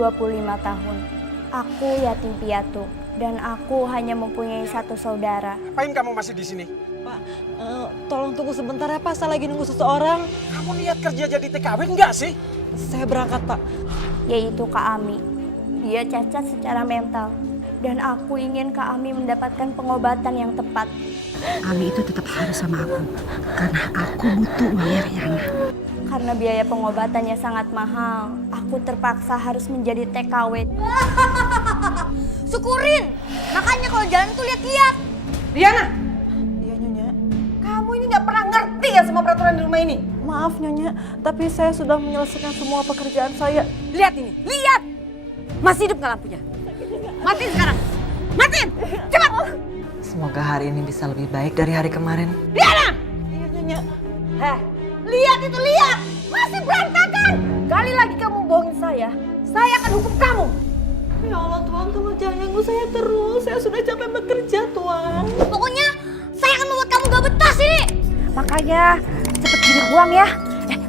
25 tahun. Aku yatim piatu dan aku hanya mempunyai satu saudara. Ngapain kamu masih di sini? Pak, tolong tunggu sebentar ya Pak, saya lagi nunggu seseorang. Kamu niat kerja jadi TKW enggak sih? Saya berangkat Pak. Yaitu Kak Ami. Dia cacat secara mental. Dan aku ingin Kak Ami mendapatkan pengobatan yang tepat. Ami itu tetap harus sama aku. Karena aku butuh uangnya Riana. Karena biaya pengobatannya sangat mahal, aku terpaksa harus menjadi TKW. Syukurin! Makanya kalau jalan tuh lihat-lihat. Riana, Iya Nyonya. kamu ini nggak pernah ngerti ya sama peraturan di rumah ini? Maaf Nyonya, tapi saya sudah menyelesaikan semua pekerjaan saya. Lihat ini, lihat! Masih hidup nggak lampunya? Matiin sekarang! Matiin! Cepat! Semoga hari ini bisa lebih baik dari hari kemarin. Riana! Iya Nyonya. Heh, lihat itu, lihat! Masih berantakan! Kali lagi kamu bohongin saya akan hukum kamu! Ya Allah Tuhan, tolong jangan ganggu saya terus. Saya sudah capek bekerja Tuhan. Pokoknya saya akan membuat kamu gak betah sini. Makanya cepet kirim uang ya.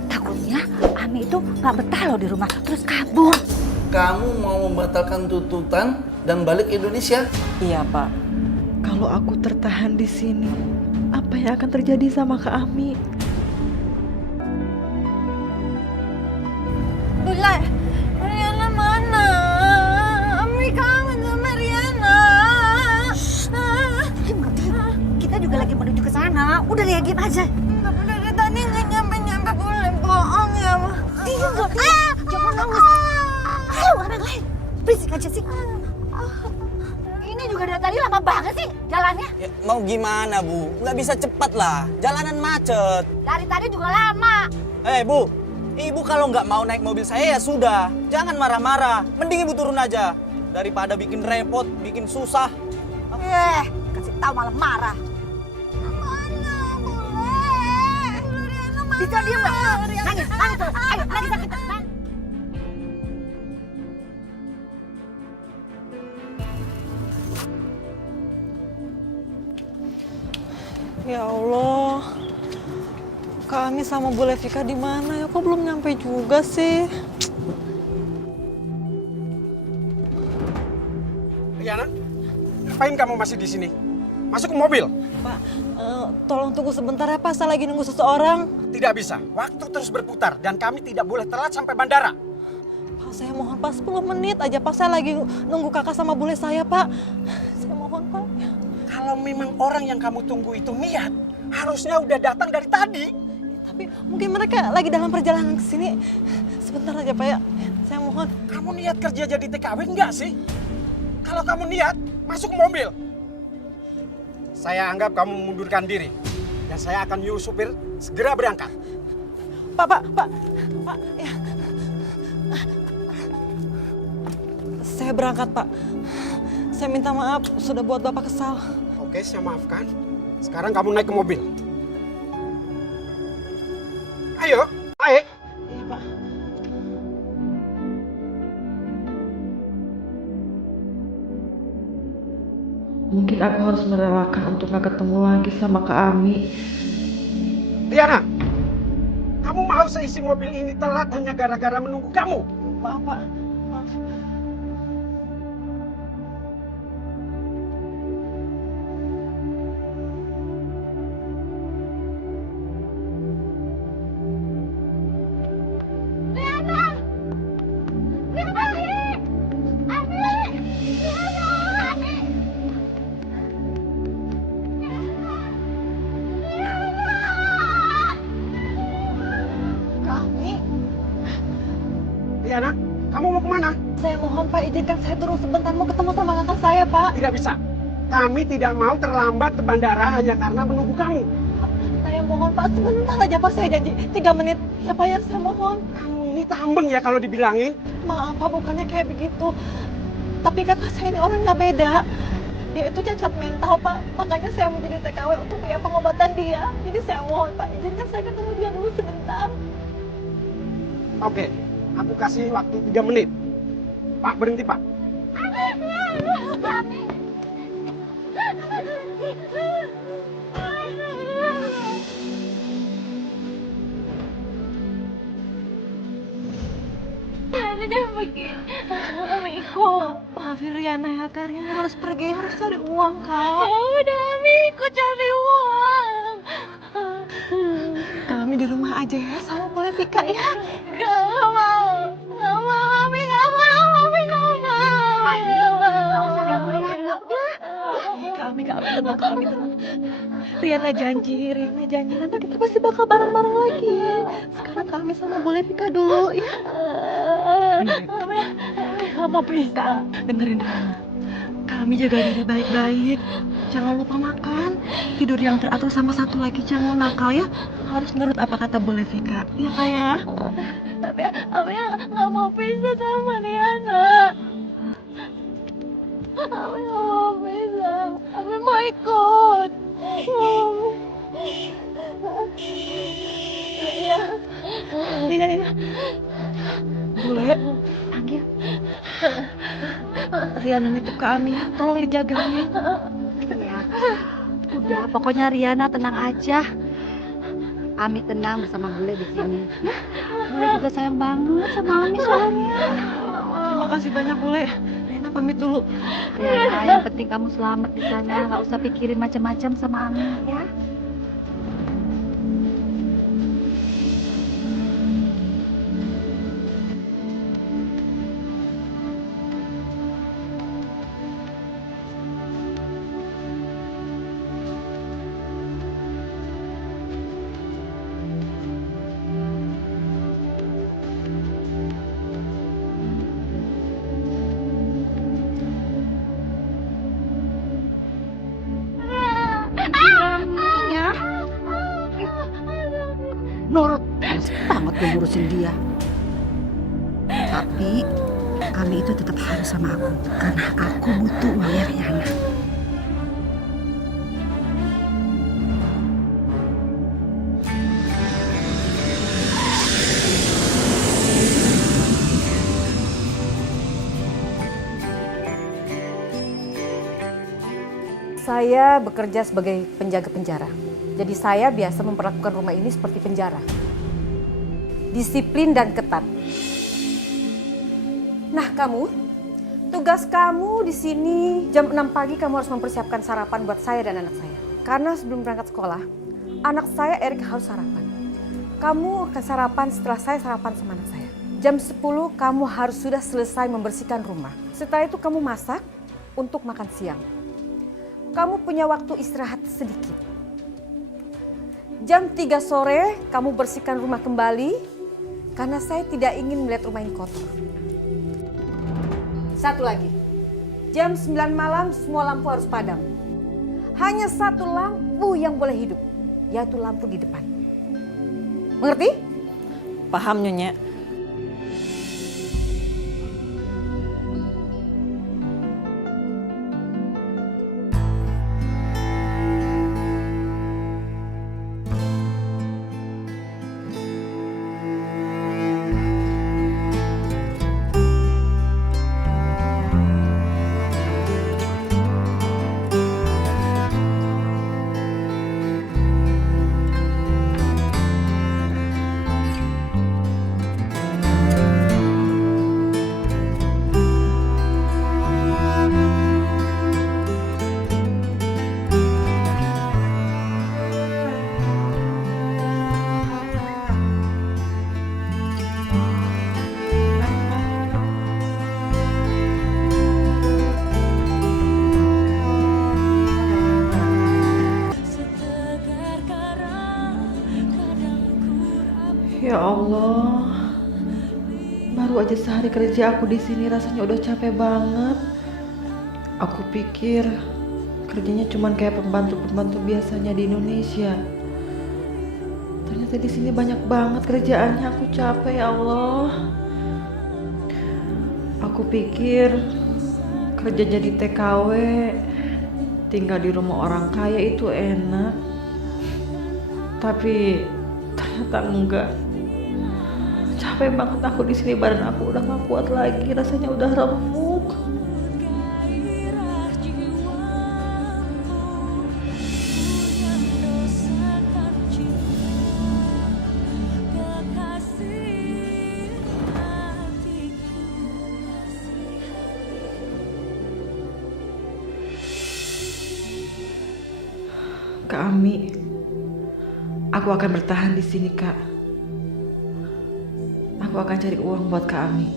Takutnya Ami itu gak betah loh di rumah. Terus kabur. Kamu mau membatalkan tuntutan dan balik ke Indonesia? Iya Pak. Kalau aku tertahan di sini, apa yang akan terjadi sama Kak Ami? Bula, Riana mana? Ami kangen sama Riana. Kita juga lagi menuju ke sana. Udah reagin aja. Tapi dari tadi nggak nyampe boleh bohong ya, Ma. Diam gak? Jangan nangis. Ayo orang lain. Berisik aja sih. Ini juga dari tadi lama banget sih jalannya. Ya, mau gimana Bu? Nggak bisa cepat lah, jalanan macet. Dari tadi juga lama. Bu, Ibu kalau nggak mau naik mobil saya ya sudah. Jangan marah-marah, mending Ibu turun aja. Daripada bikin repot, bikin susah. Kasih tahu malah marah. Mana boleh? Riana mana? Bisa diam gak? Nangis terus. Ayo, nangis sakit. Ya Allah. Kak Ami sama Bu Levika di mana ya? Kok belum nyampe juga sih? Riana, ngapain kamu masih di sini? Masuk ke mobil. Pak, tolong tunggu sebentar ya Pak, saya lagi nunggu seseorang. Tidak bisa, waktu terus berputar dan kami tidak boleh telat sampai bandara. Pak, saya mohon Pak, 10 menit aja Pak, saya lagi nunggu kakak sama bule saya Pak. Saya mohon Pak. Kalau memang orang yang kamu tunggu itu niat, harusnya udah datang dari tadi. Tapi mungkin mereka lagi dalam perjalanan ke sini. Sebentar aja Pak ya, saya mohon. Kamu niat kerja jadi TKW enggak sih? Kalau kamu niat, masuk ke mobil. Saya anggap kamu mengundurkan diri. Dan saya akan nyuruh supir segera berangkat. Pak, ya. Saya berangkat Pak. Saya minta maaf sudah buat Bapak kesal. Oke, saya maafkan. Sekarang kamu naik ke mobil. Ayo, naik. Iya Pak. Mungkin aku harus merelakan untuk gak ketemu lagi sama Kak Ami. Riana, kamu mau seisi mobil ini telat hanya gara-gara menunggu kamu? Maaf Pak. Maaf. Riana, kamu mau kemana? Saya mohon Pak, izinkan saya turun sebentar mau ketemu sama kakak saya Pak. Tidak bisa. Kami tidak mau terlambat ke bandara hanya karena menunggu kamu. Saya mohon Pak, sebentar aja Pak, saya janji 3 menit. Ya Pak ya, saya mohon. Kamu ini tambeng ya kalau dibilangin. Maaf Pak, bukannya kayak begitu. Tapi kakak saya ini orangnya beda. Dia itu cacat mental Pak, makanya saya mau jadi TKW untuk biaya pengobatan dia. Jadi saya mohon Pak, izinkan saya ketemu dia dulu sebentar. Oke, aku kasih waktu 3 menit. Pak, berhenti Pak. Jangan begini. Oh, maafin Riana ya Kak. Riana harus pergi, harus cari uang Kak. Udah Ami, ikut cari uang. Kami di rumah aja ya sama boleh Vika ya. Gak mau. Gak mau, Ami gak mau. Ami gak mau. Kami tenang, kami tenang. Riana janji nanti kita pasti bakal bareng-bareng lagi. Sekarang kami sama boleh Vika dulu ya. Kamu bisa dengerin Riana. Kami jaga diri baik-baik. Jangan lupa makan, tidur yang teratur, sama satu lagi jangan nakal ya. Harus nurut apa kata boleh Vika. Iya Kak ya. Tapi Ami gak mau pisah sama Riana. Ami gak mau pisah. Ami mau ikut. Iya. Boleh panggil Riana nitip ke Ami ya. Tolong dijagain. Ya, udah pokoknya Riana tenang aja. Ami tenang bersama Bule di sini. Bule juga sayang banget sama Ami soalnya. Terima kasih banyak Bule. Riana pamit dulu. Ya, yang penting kamu selamat di sana, nggak usah pikirin macam-macam sama Ami ya. Nurut banget gue ngurusin dia. Tapi Ami itu tetap harus sama aku karena aku butuh uangnya Riana. Saya bekerja sebagai penjaga penjara. Jadi saya biasa memperlakukan rumah ini seperti penjara. Disiplin dan ketat. Nah kamu, tugas kamu di sini jam 6 pagi kamu harus mempersiapkan sarapan buat saya dan anak saya. Karena sebelum berangkat sekolah, anak saya Erik harus sarapan. Kamu akan sarapan setelah saya sarapan sama anak saya. Jam 10 kamu harus sudah selesai membersihkan rumah. Setelah itu kamu masak untuk makan siang. Kamu punya waktu istirahat sedikit. Jam 3 sore kamu bersihkan rumah kembali karena saya tidak ingin melihat rumah ini kotor. Satu lagi, jam 9 malam semua lampu harus padam. Hanya satu lampu yang boleh hidup, yaitu lampu di depan. Mengerti? Paham Nyonya. Ya Allah, baru aja sehari kerja aku di sini rasanya udah capek banget. Aku pikir kerjanya cuma kayak pembantu-pembantu biasanya di Indonesia. Ternyata di sini banyak banget kerjaannya. Aku capek ya Allah. Aku pikir kerja jadi TKW, tinggal di rumah orang kaya itu enak. Tapi ternyata enggak. Capek banget aku di sini, badan aku udah gak kuat lagi, rasanya udah remuk. Kak Ami, aku akan bertahan di sini, Kak. Aku akan cari uang buat Kak Ami.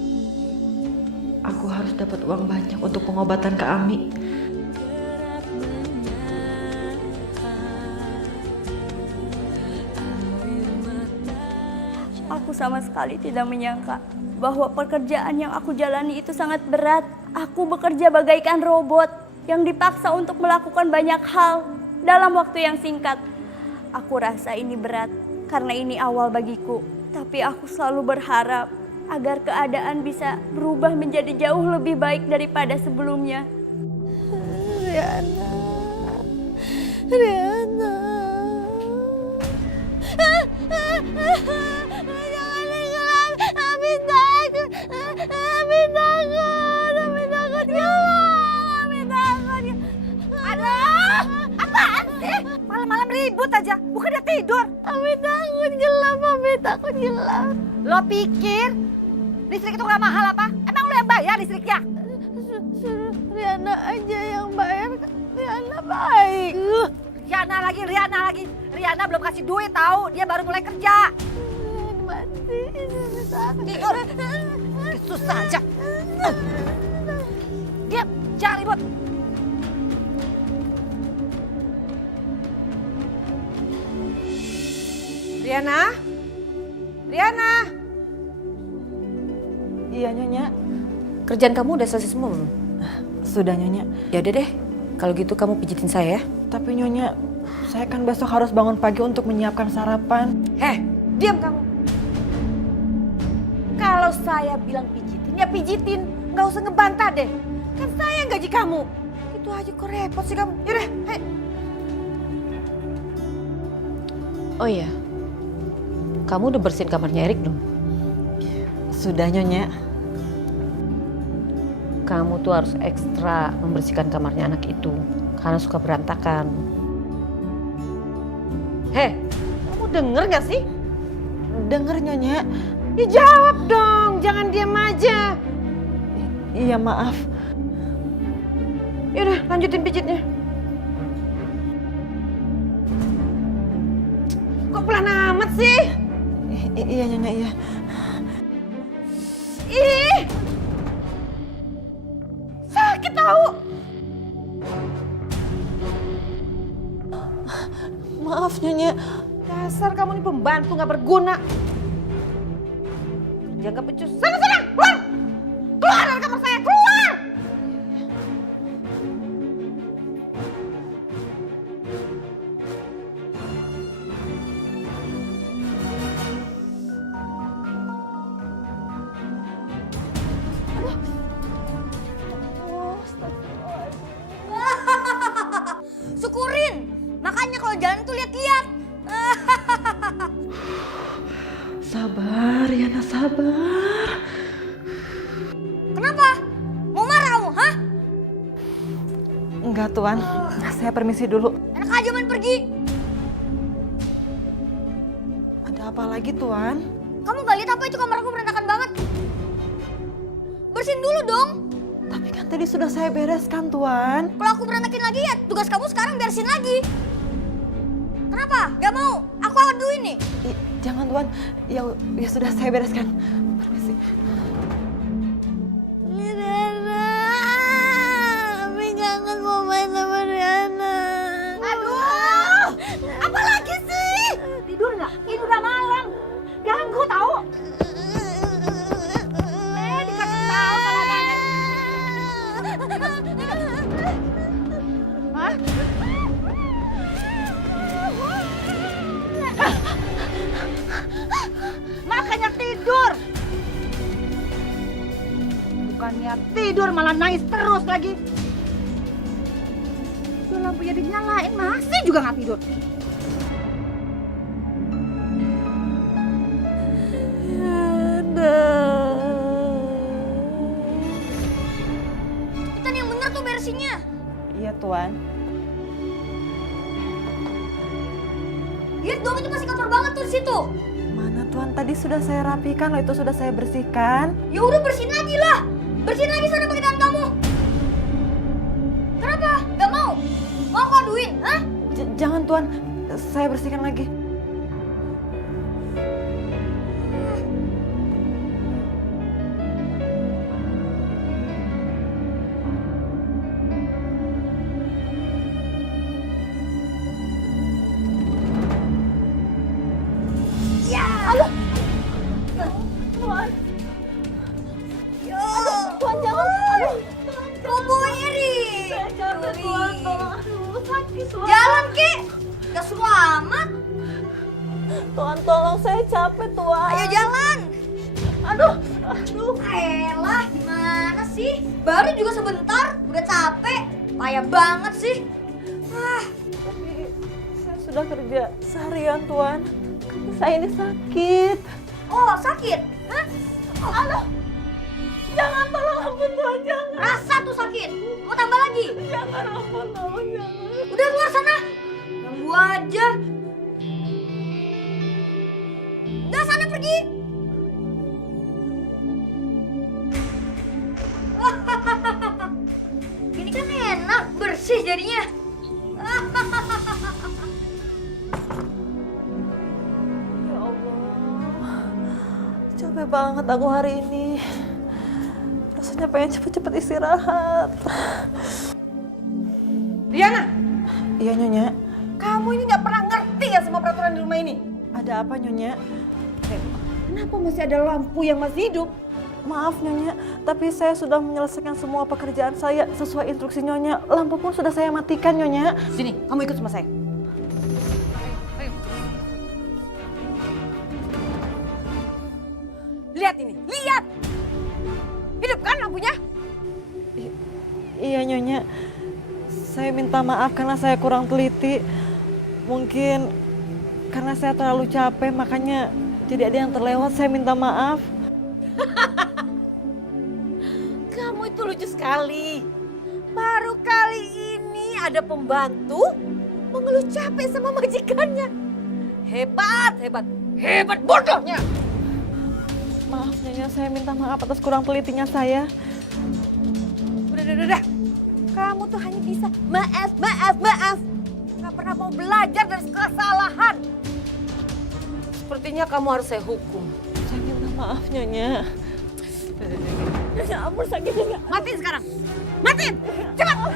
Aku harus dapat uang banyak untuk pengobatan Kak Ami. Aku sama sekali tidak menyangka bahwa pekerjaan yang aku jalani itu sangat berat. Aku bekerja bagaikan robot yang dipaksa untuk melakukan banyak hal dalam waktu yang singkat. Aku rasa ini berat karena ini awal bagiku. Tapi aku selalu berharap agar keadaan bisa berubah menjadi jauh lebih baik daripada sebelumnya. Riana. Jangan tinggalkan Ami, takut. Ami takut. Ami takut gelap. Ami takut. Aduh, apaan sih? Malam-malam ribut aja, bukannya tidur. Ami takut gelap. Ami takut gelap. Lo pikir listrik itu gak mahal apa? Emang lo yang bayar listriknya? Suruh Riana aja yang bayar. Riana baik. Riana lagi. Riana belum kasih duit tahu, dia baru mulai kerja. Mati. Tidur. Susah aja. Diam, jangan ribut. Riana? Iya, Nyonya. Kerjaan kamu udah selesai semua belum? Sudah, Nyonya. Ya udah deh, kalau gitu kamu pijitin saya ya. Tapi Nyonya, saya kan besok harus bangun pagi untuk menyiapkan sarapan. Heh, diam kamu. Kalau saya bilang pijitin, ya pijitin. Nggak usah ngebantah deh. Kan saya yang gaji kamu. Itu aja kok repot sih kamu. Yaudah, hei. Oh iya, kamu udah bersihin kamarnya Erik belum? Sudah, Nyonya. Kamu tuh harus ekstra membersihkan kamarnya anak itu. Karena suka berantakan. Heh, kamu denger gak sih? Dengar, Nyonya. Ya jawab dong, jangan diam aja. Iya, maaf. Yaudah, lanjutin pijitnya. Kok pelan amat sih? Iya, Nyonya, iya. Ih! Sakit tahu. Maaf, Nyonya. Dasar kamu nih pembantu gak berguna. Jangan becus. Sana, keluar! Keluar dari kamar saya, keluar! Syukurin. Makanya kalau jalan tuh lihat-lihat. Sabar, Riana, sabar. Kenapa? Mau marah kamu, hah? Enggak, Tuan. Saya permisi dulu. Enak aja main pergi. Ada apa lagi, Tuan? Kamu gak lihat apa itu kamar aku berantakan banget? Bersihin dulu dong. Tapi kan tadi sudah saya bereskan, Tuan. Kalau aku berantakin lagi ya tugas kamu sekarang beresin lagi. Kenapa? Gak mau? Aku akan duin nih. Jangan, Tuan. Ya sudah saya bereskan. Permisi. Riana, Ami kangen mau main sama Riana. Aduh! Apa lagi sih? Tidur nggak? Ini udah malam. Ganggu tahu. Dikasih tahu malah nangis. Hah? Makanya tidur. Bukannya tidur malah nangis terus lagi. Udah lampunya dinyalain masih juga nggak tidur. Cepetan yang bener tuh beresinnya. Iya, Tuan. Lihat dong itu masih kotor banget tuh di situ. Mana, Tuan? Tadi sudah saya rapikan, loh itu sudah saya bersihkan. Ya udah bersihin lagi lah. Bersihin lagi sana pakai tangan kamu. Kenapa? Gak mau? Mau aku aduin, hah? Jangan Tuan, saya bersihkan lagi. Tuan jangan. Aduh. Robo iri. Saya capek Tuan, tolong. Aduh, sakit Tuan. Jalan Ki. Gak suka amat. Tuan tolong, saya capek Tuan. Ayo jalan. Aduh. Elah, gimana sih? Baru juga sebentar, udah capek. Payah banget sih. Saya sudah kerja seharian Tuan. Kaki saya ini sakit. Oh, sakit? Hah? Aduh. Jangan, tolong ampun Tuan, jangan. Rasa tuh sakit. Mau tambah lagi? Jangan, ampun, tolong jangan. Udah keluar sana. Ganggu aja. Udah sana pergi. Gini kan enak, bersih jadinya. Ya Allah, capek banget aku hari ini. Rasanya pengen cepet-cepet istirahat. Riana, Iya Nyonya, kamu ini nggak pernah ngerti ya sama peraturan di rumah ini? ada apa Nyonya? Kenapa masih ada lampu yang masih hidup? Maaf Nyonya, tapi saya sudah menyelesaikan semua pekerjaan saya sesuai instruksi Nyonya. Lampu pun sudah saya matikan Nyonya. Sini, kamu ikut sama saya. Lihat ini, lihat! Hidup kan lampunya? Iya Nyonya, saya minta maaf karena saya kurang teliti. Mungkin karena saya terlalu capek makanya jadi ada yang terlewat, saya minta maaf. Kamu itu lucu sekali. Baru kali ini ada pembantu mengeluh capek sama majikannya. Hebat, hebat, hebat bodohnya. Maaf Nyonya, saya minta maaf atas kurang telitinya saya. Udah. Kamu tuh hanya bisa maaf, maaf, maaf. Gak pernah mau belajar dari kesalahan. Sepertinya kamu harus saya hukum. Saya minta maaf Nyonya. Ya ampun, sakitnya. Matiin sekarang. Matiin. Cepat.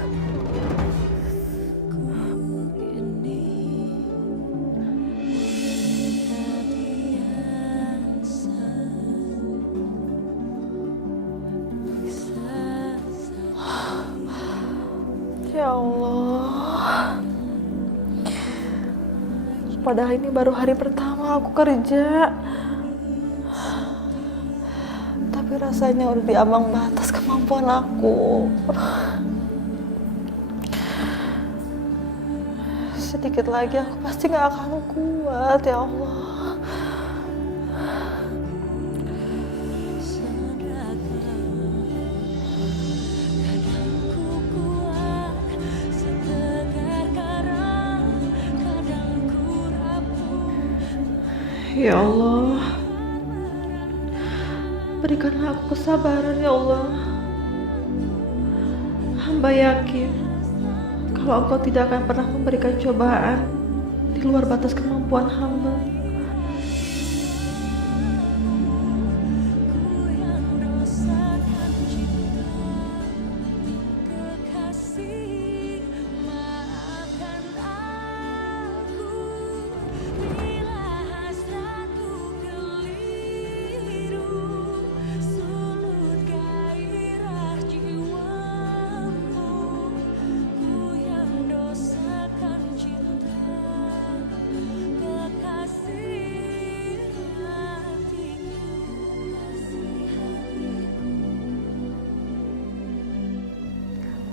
Ya Allah. Padahal ini baru hari pertama aku kerja. Tapi rasanya udah di ambang batas kemampuan aku. Sedikit lagi aku pasti gak akan kuat, ya Allah. Ya Allah, berikanlah aku kesabaran ya Allah. Hamba yakin kalau Engkau tidak akan pernah memberikan cobaan di luar batas kemampuan hamba.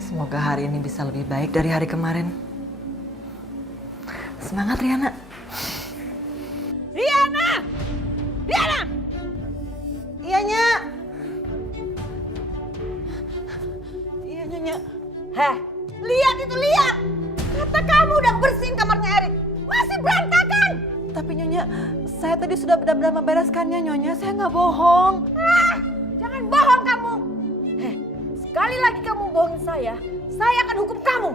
Semoga hari ini bisa lebih baik dari hari kemarin. Semangat Riana. Riana! Riana! Iya, Nya. Iya, Nyonya. Heh, lihat itu, lihat! Kata kamu udah bersihin kamarnya Erik. Masih berantakan! Tapi Nyonya, saya tadi sudah benar-benar membereskannya Nyonya. Saya nggak bohong. Jangan bohong kamu! Heh, sekali lagi kamu bohongin saya akan hukum kamu!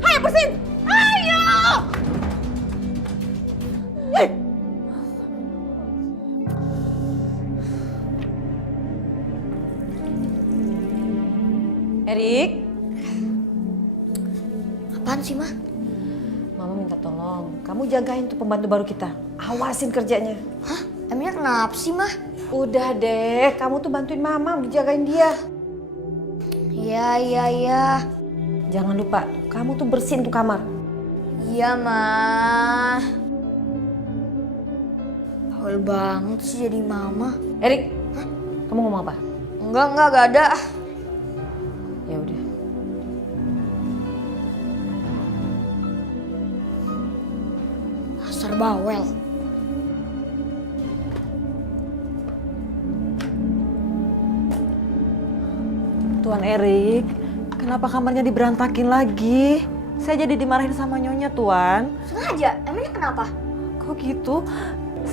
Ayo Ayo bersihin! Ayo! Erik, Apaan sih, Mah? Mama minta tolong. Kamu jagain tuh pembantu baru kita. Awasin kerjanya. Hah? Emangnya kenapa sih, Mah? Udah deh, kamu tuh bantuin Mama dijagain dia. Iya. Jangan lupa, kamu tuh bersihin tuh kamar. Iya, Mah. Bawel banget sih jadi mama. Erik, kamu ngomong apa? Enggak ada. Ya udah. Dasar bawel. Tuan Erik, kenapa kamarnya diberantakin lagi? Saya jadi dimarahin sama Nyonya, Tuan. Sengaja? Emangnya kenapa? Kok gitu?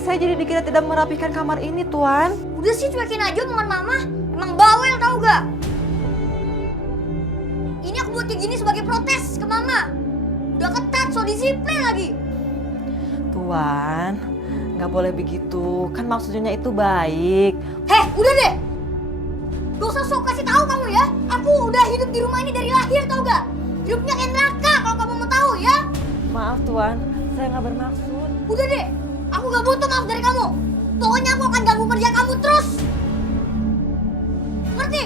Saya jadi dikira tidak merapikan kamar ini, Tuan. Udah sih cuekin aja omongan mama. Emang bawel tau gak? Ini aku buat kayak gini sebagai protes ke mama. Udah ketat, so disiplin lagi. Tuan, nggak boleh begitu. Kan maksudnya itu baik. Heh, udah deh. Gak usah sok kasih tahu kamu ya. Aku udah hidup di rumah ini dari lahir tau gak? Hidupnya kayak neraka kalau kamu mau tahu ya. Maaf, Tuan. Saya nggak bermaksud. Udah deh, aku gak butuh maaf dari kamu. Pokoknya aku akan ganggu kerja kamu terus. Ngerti?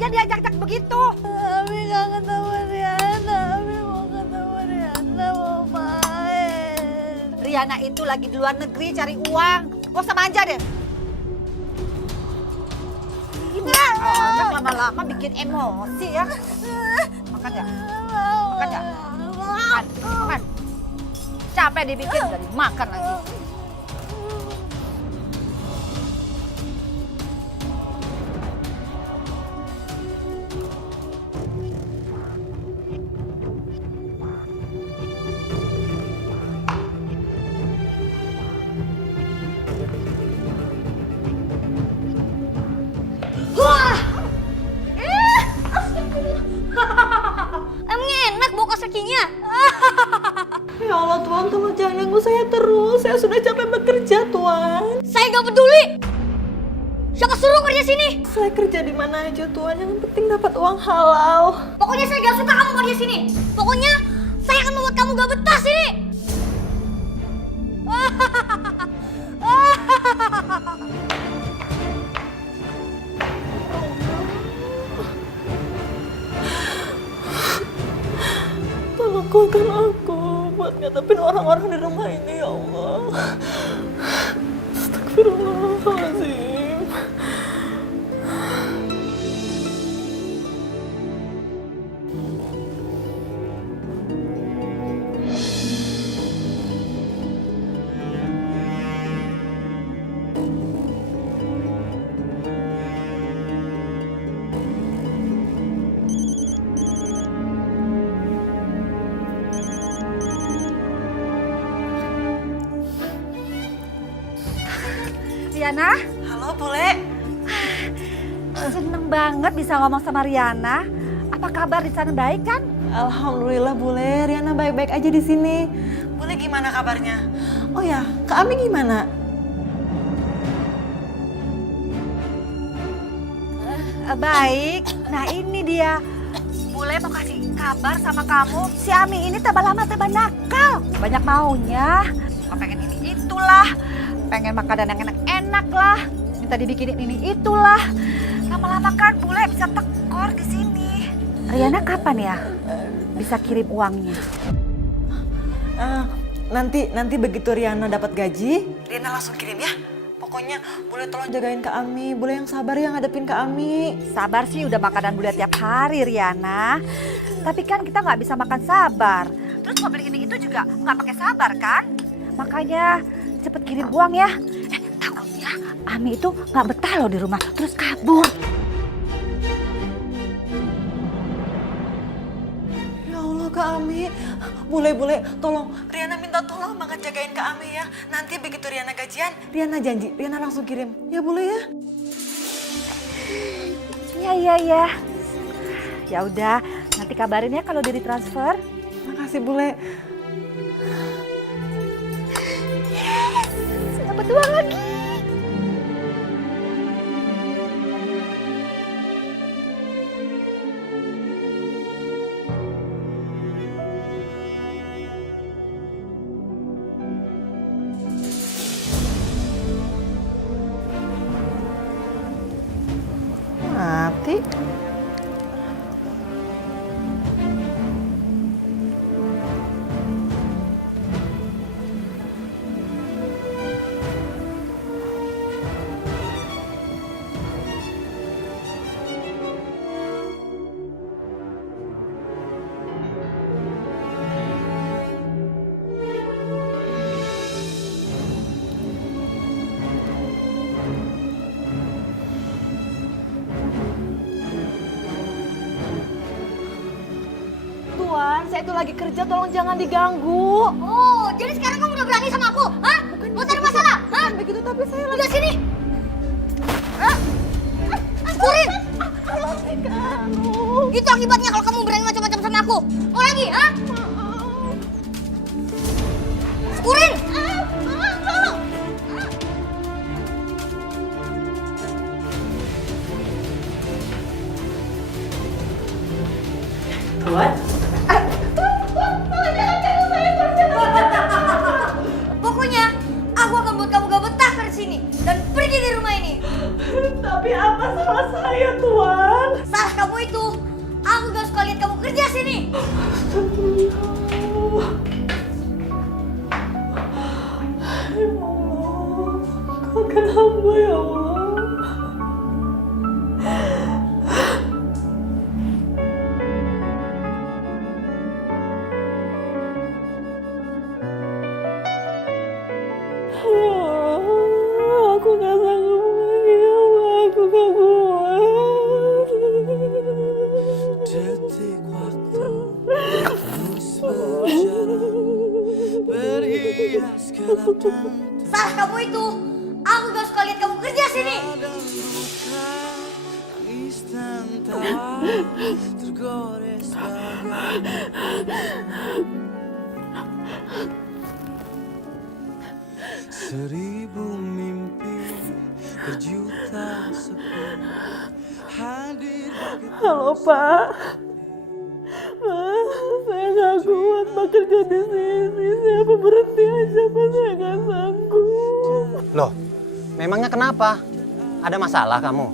Jangan diajak-ajak begitu. Ami gak ketemu Riana. Ami mau ketemu Riana, mau main. Riana itu lagi di luar negeri cari uang. Gak usah manja deh. Anak lama-lama bikin emosi ya. Makan ya? Makan ya? Makan. Capek dibikin dari makan lagi. Emangnya enak bawa kaos kakinya? Ya Allah, Tuan, tolong jangan ganggu saya terus. Saya sudah capek bekerja, Tuan. Saya gak peduli. Siapa suruh kerja sini? Saya kerja di mana aja, Tuan. Yang penting dapat uang halal. Pokoknya saya gak suka kamu kerja sini. Pokoknya saya akan membuat kamu gak betah sini. Tolong kuatkan aku buat ngadepin orang-orang di rumah ini, ya Allah. Astagfirullahaladzim. Riana, Halo, boleh? seneng banget bisa ngomong sama Riana. Apa kabar di sana, baik kan? Alhamdulillah, Bule. Riana baik-baik aja di sini. Bule gimana kabarnya? Oh ya, Kak Ami gimana? Baik. Nah ini dia. Bule mau kasih kabar sama kamu. Si Ami ini tambah lama tambah nakal. Banyak maunya. Pengen ini itulah. Pengen makanan yang enak-enak lah. Minta dibikinin ini itulah. Lama-lama kan bule bisa tekor di sini. Riana kapan ya bisa kirim uangnya? Nanti begitu Riana dapat gaji, Riana langsung kirim ya. Pokoknya Bule tolong jagain Kak Ami. Bule yang sabar yang ngadepin Kak Ami. Sabar sih udah makanan bule tiap hari Riana. Tapi kan kita nggak bisa makan sabar. Terus mau beli ini itu juga nggak pakai sabar kan? Makanya cepet kirim uang ya. Takutnya Ami itu nggak betah loh di rumah terus kabur. Ya Allah, ke Ami. Bule, tolong. Riana minta tolong banget jagain ke Ami ya. Nanti begitu Riana gajian, Riana janji, Riana langsung kirim. Ya Bule ya? Iya. Ya udah, nanti kabarin ya kalau udah ditransfer. Makasih Bule. Dapat uang lagi. Mati. Tuan, saya itu lagi kerja, tolong jangan diganggu. Oh, jadi sekarang kamu udah berani sama aku? Hah? Mau cari masalah? Hah? Begitu tapi saya Udah sini. Hah? Syukurin. Itu akibatnya kalau kamu berani macam-macam sama aku. Mau lagi, hah? Syukurin. Tolong. Pokoknya aku akan buat kamu gak betah dari sini dan pergi dari rumah ini. Tapi apa salah saya, Tuan? Salah kamu itu, aku gak suka lihat kamu kerja sini. Kenapa ya Allah? Aku gak sanggup lagi, ya Allah. Aku gak kuat. Detik waktu terus berjalan, berhias gelap dan Salah kamu itu, aku gak suka lihat kamu kerja sini. luka, tangis dan tawa tergores bagai seribu mimpi berjuta sepi hadir bagi Halo, Pak. Saya gak kuat bekerja di sini. Saya mau berhenti aja, Pak. Saya gak sanggup. Loh, memangnya kenapa? Ada masalah kamu?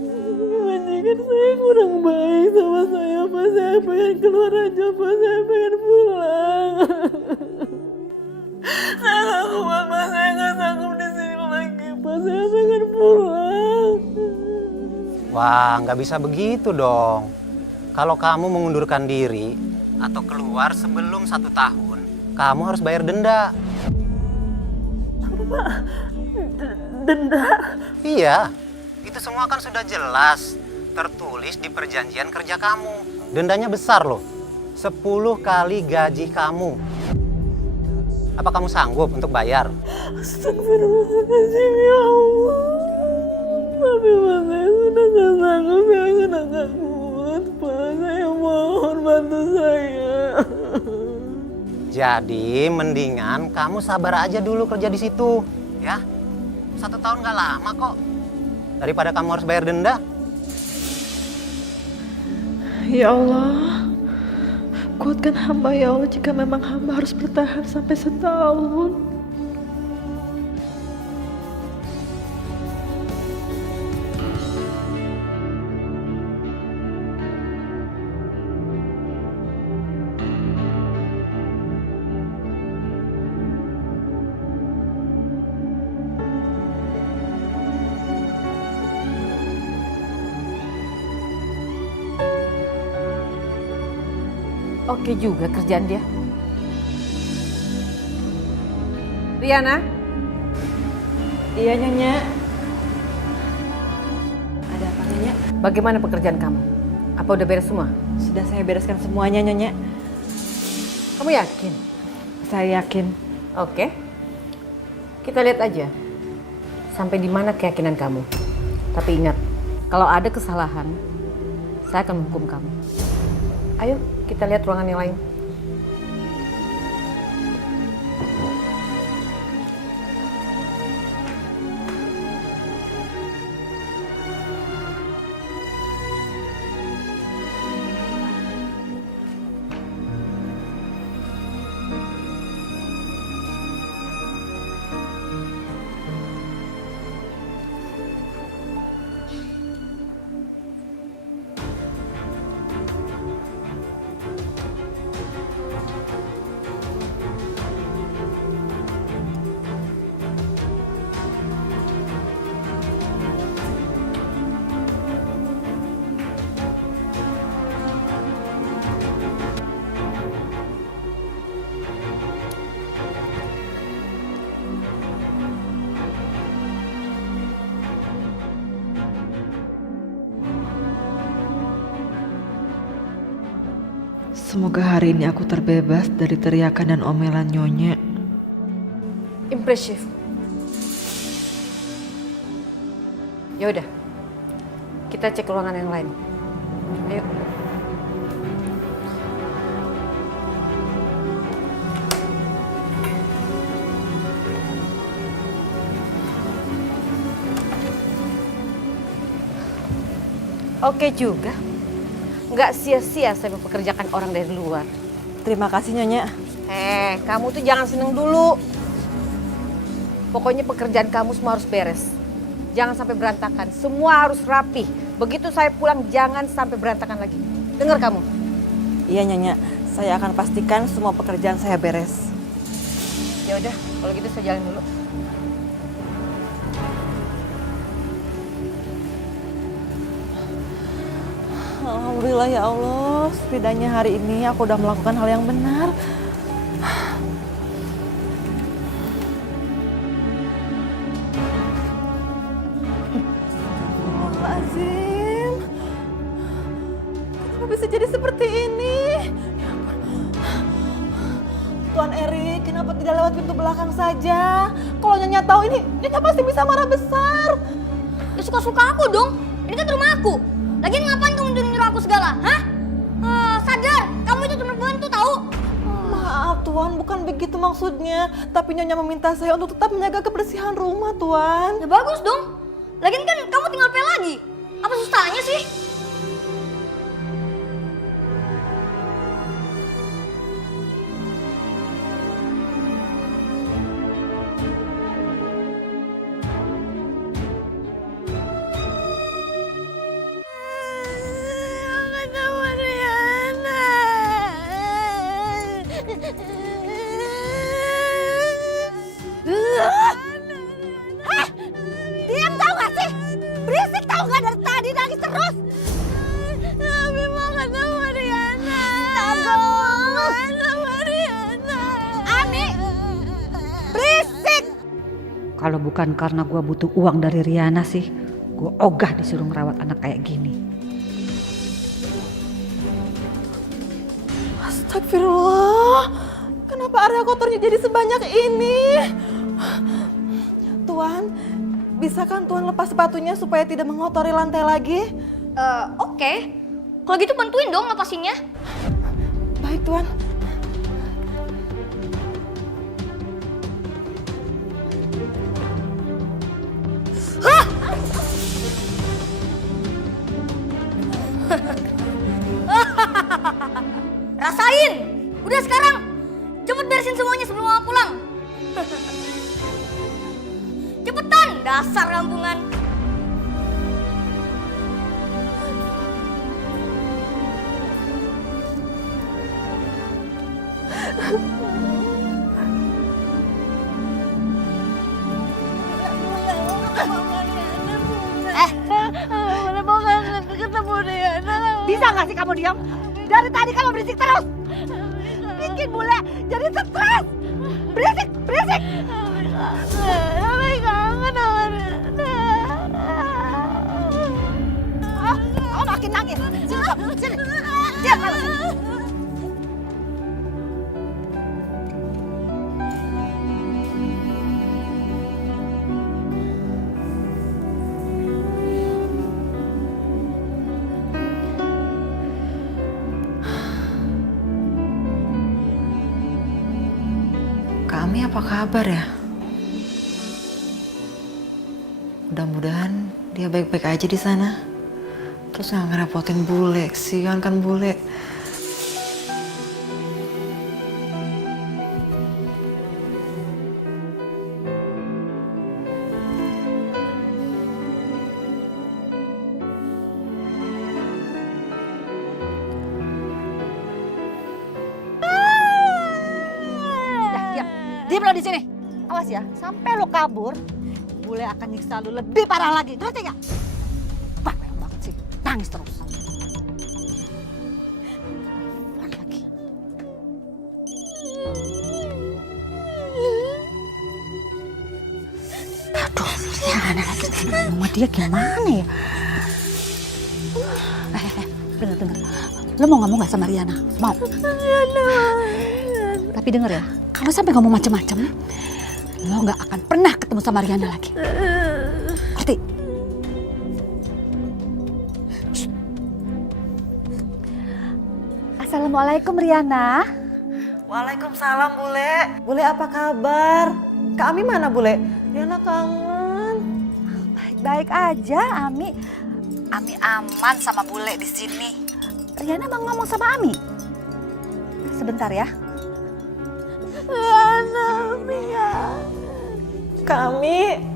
Majikan saya kurang baik sama saya, Pak. Saya pengen keluar aja, Pak. Saya pengen pulang. Saya gak kuat, Pak. Saya gak sanggup di sini lagi, Pak. Saya pengen pulang. Wah, nggak bisa begitu dong. Kalau kamu mengundurkan diri atau keluar sebelum 1 tahun, kamu harus bayar denda. Denda? Iya, itu semua kan sudah jelas tertulis di perjanjian kerja kamu. Dendanya besar loh, 10 kali gaji kamu. Apa kamu sanggup untuk bayar? Astagfirullahaladzim, ya Allah. Tapi Pak, saya sudah gak sanggup. Saya sudah gak kuat, Pak. Saya mohon bantu saya. Jadi mendingan kamu sabar aja dulu kerja di situ, ya. 1 tahun nggak lama kok. Daripada kamu harus bayar denda. Ya Allah, kuatkan hamba ya Allah jika memang hamba harus bertahan sampai 1 tahun. Oke juga kerjaan dia. Riana? Iya Nyonya. Ada apa Nyonya? Bagaimana pekerjaan kamu? Apa udah beres semua? Sudah saya bereskan semuanya Nyonya. Kamu yakin? Saya yakin. Oke. Kita lihat aja sampai di mana keyakinan kamu. Tapi ingat, kalau ada kesalahan, saya akan menghukum kamu. Ayo, kita lihat ruangan yang lain. Semoga hari ini aku terbebas dari teriakan dan omelan Nyonya. Impresif. Ya udah, kita cek ruangan yang lain. Ayo. Oke juga. Nggak sia-sia saya mempekerjakan orang dari luar. Terima kasih Nyonya. Kamu tuh jangan seneng dulu. Pokoknya pekerjaan kamu semua harus beres. Jangan sampai berantakan. Semua harus rapi. Begitu saya pulang jangan sampai berantakan lagi. Dengar kamu? Iya Nyonya, saya akan pastikan semua pekerjaan saya beres. Ya udah, kalau gitu saya jalan dulu. Alhamdulillah ya Allah, setidaknya hari ini aku udah melakukan hal yang benar. Astagfirullahaladzim. Kenapa bisa jadi seperti ini? Ya ampun. Tuan Erik, kenapa tidak lewat pintu belakang saja? Kalau Nyonya tahu ini, Nyonya pasti bisa marah besar. Ya suka-suka aku dong. Ini kan rumah aku. Lagian ngapain kamu nyuruh aku segala? Hah? Sadar, kamu itu cuma bantu tahu. Maaf Tuan, bukan begitu maksudnya. Tapi Nyonya meminta saya untuk tetap menjaga kebersihan rumah Tuan. Ya bagus dong. Lagian kan kamu tinggal pel lagi. Apa susahnya sih? Diam tau gak sih? Berisik tau gak dari tadi nangis terus? Abi makan sama Riana. Makan sama Riana. Ami, berisik! Kalau bukan karena gue butuh uang dari Riana sih, gue ogah disuruh ngerawat anak kayak gini. Astagfirullah, kenapa area kotornya jadi sebanyak ini? Tuan, bisakan Tuan lepas sepatunya supaya tidak mengotori lantai lagi? Oke. Kalau gitu bantuin dong lepasinnya. Baik Tuan. Rasain. Udah sekarang. Cepet beresin semuanya sebelum mama pulang. Cepetan, dasar kampungan. Bisa gak sih kamu diam? Dari tadi kamu berisik terus. Bikin bule jadi stres. Berisik, berisik. Oh, makin nangis. Sini, sini. Diam kamu. Kak Ami apa kabar ya? Mudah-mudahan dia baik-baik aja di sana. Terus nggak ngerepotin bule, kesian kan bule. Dah, diam. Diam lo di sini. Awas ya, sampai lo kabur, bule akan nyiksa lo lebih parah lagi. Ngerti gak? Bawel banget sih. Nangis terus. Lagi. Aduh, ya anak lagi. Mama dia gimana ya? Dengar. Lo mau ngomong gak sama Riana? Mau? Tapi denger ya, kalau sampai ngomong macem-macem, lo gak akan pernah ketemu sama Riana lagi. Ngerti? Shh. Assalamualaikum Riana. Waalaikumsalam bule. Bule apa kabar? Kak Ami mana bule? Riana kangen. Baik-baik aja, Ami. Ami aman sama bule di sini. Riana mau ngomong sama Ami. Sebentar ya. Kak Ami,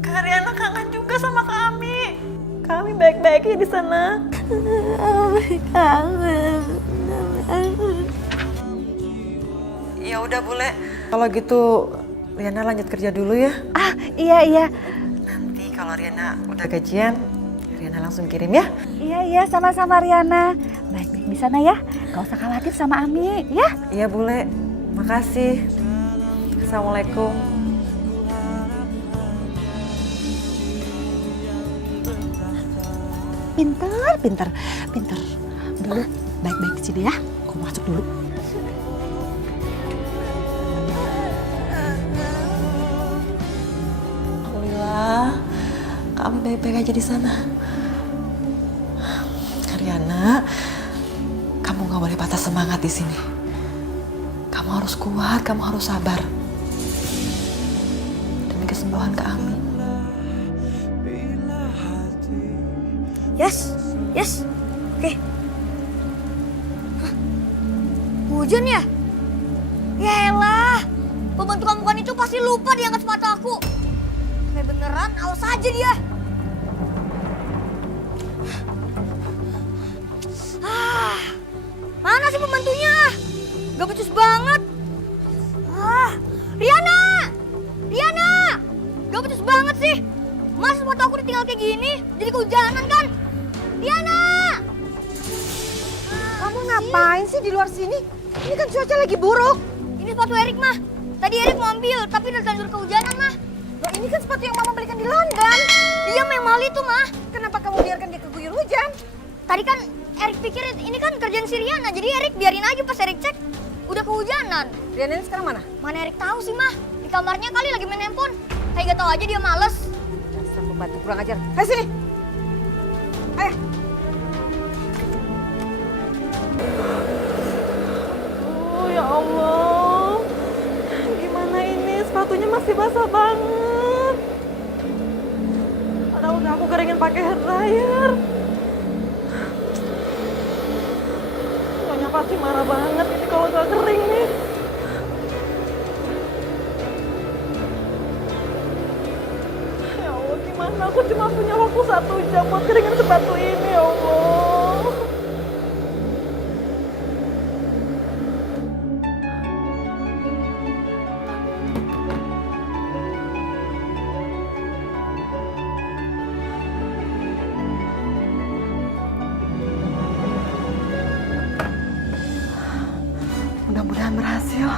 Kak Riana kangen juga sama Kak Ami. Kak Ami baik-baik ya di sana. Ya udah bule. Kalau gitu Riana lanjut kerja dulu ya. Ah, iya. Nanti kalau Riana udah gajian, Riana langsung kirim ya. Iya, sama-sama Riana. Baik-baik di sana ya. Gak usah khawatir sama Ami, ya. Iya bule, makasih. Assalamualaikum. Pinter. Dulu baik-baik di sini ya. Aku masuk dulu. Alhamdulillah, kami baik-baik aja di sana. Riana, kamu nggak boleh patah semangat di sini. Kamu harus kuat, kamu harus sabar demi kesembuhan Kak Ami. Yes. Oke. Hah? Hujan ya? Yaelah. Pembantu kamu itu pasti lupa diangkat sepatu aku. Kayak beneran, awas aja dia. Mana sih pembantunya? Gak becus banget. Riana! Gak becus banget sih. Masa sepatu aku ditinggal kayak gini? Jadi kehujanan kan? Riana! Kamu ngapain sih di luar sini? Ini kan cuaca lagi buruk. Ini sepatu Erik mah. Tadi Erik mau ambil, tapi udah terlanjur kehujanan mah. Loh, ini kan sepatu yang Mama belikan di London. Dia memang itu mah. Kenapa kamu biarkan dia keguyur hujan? Tadi kan Erik pikir ini kan kerjaan si Riana, jadi Erik biarin aja pas Erik cek. Udah kehujanan. Riana ini sekarang mana? Mana Erik tahu sih mah? Di kamarnya kali lagi main handphone. Kayak gak tahu aja dia males. Dasar pembantu kurang ajar. Ayo sini. Ayo. Oh ya Allah, gimana ini? Sepatunya masih basah banget. Padahal udah aku keringin pakai hair dryer. Nyonya pasti marah banget ini kalau gak kering nih. Ya Allah, gimana? Aku cuma punya waktu 1 jam buat keringin sepatu ini, ya Allah. Mudah-mudahan berhasil.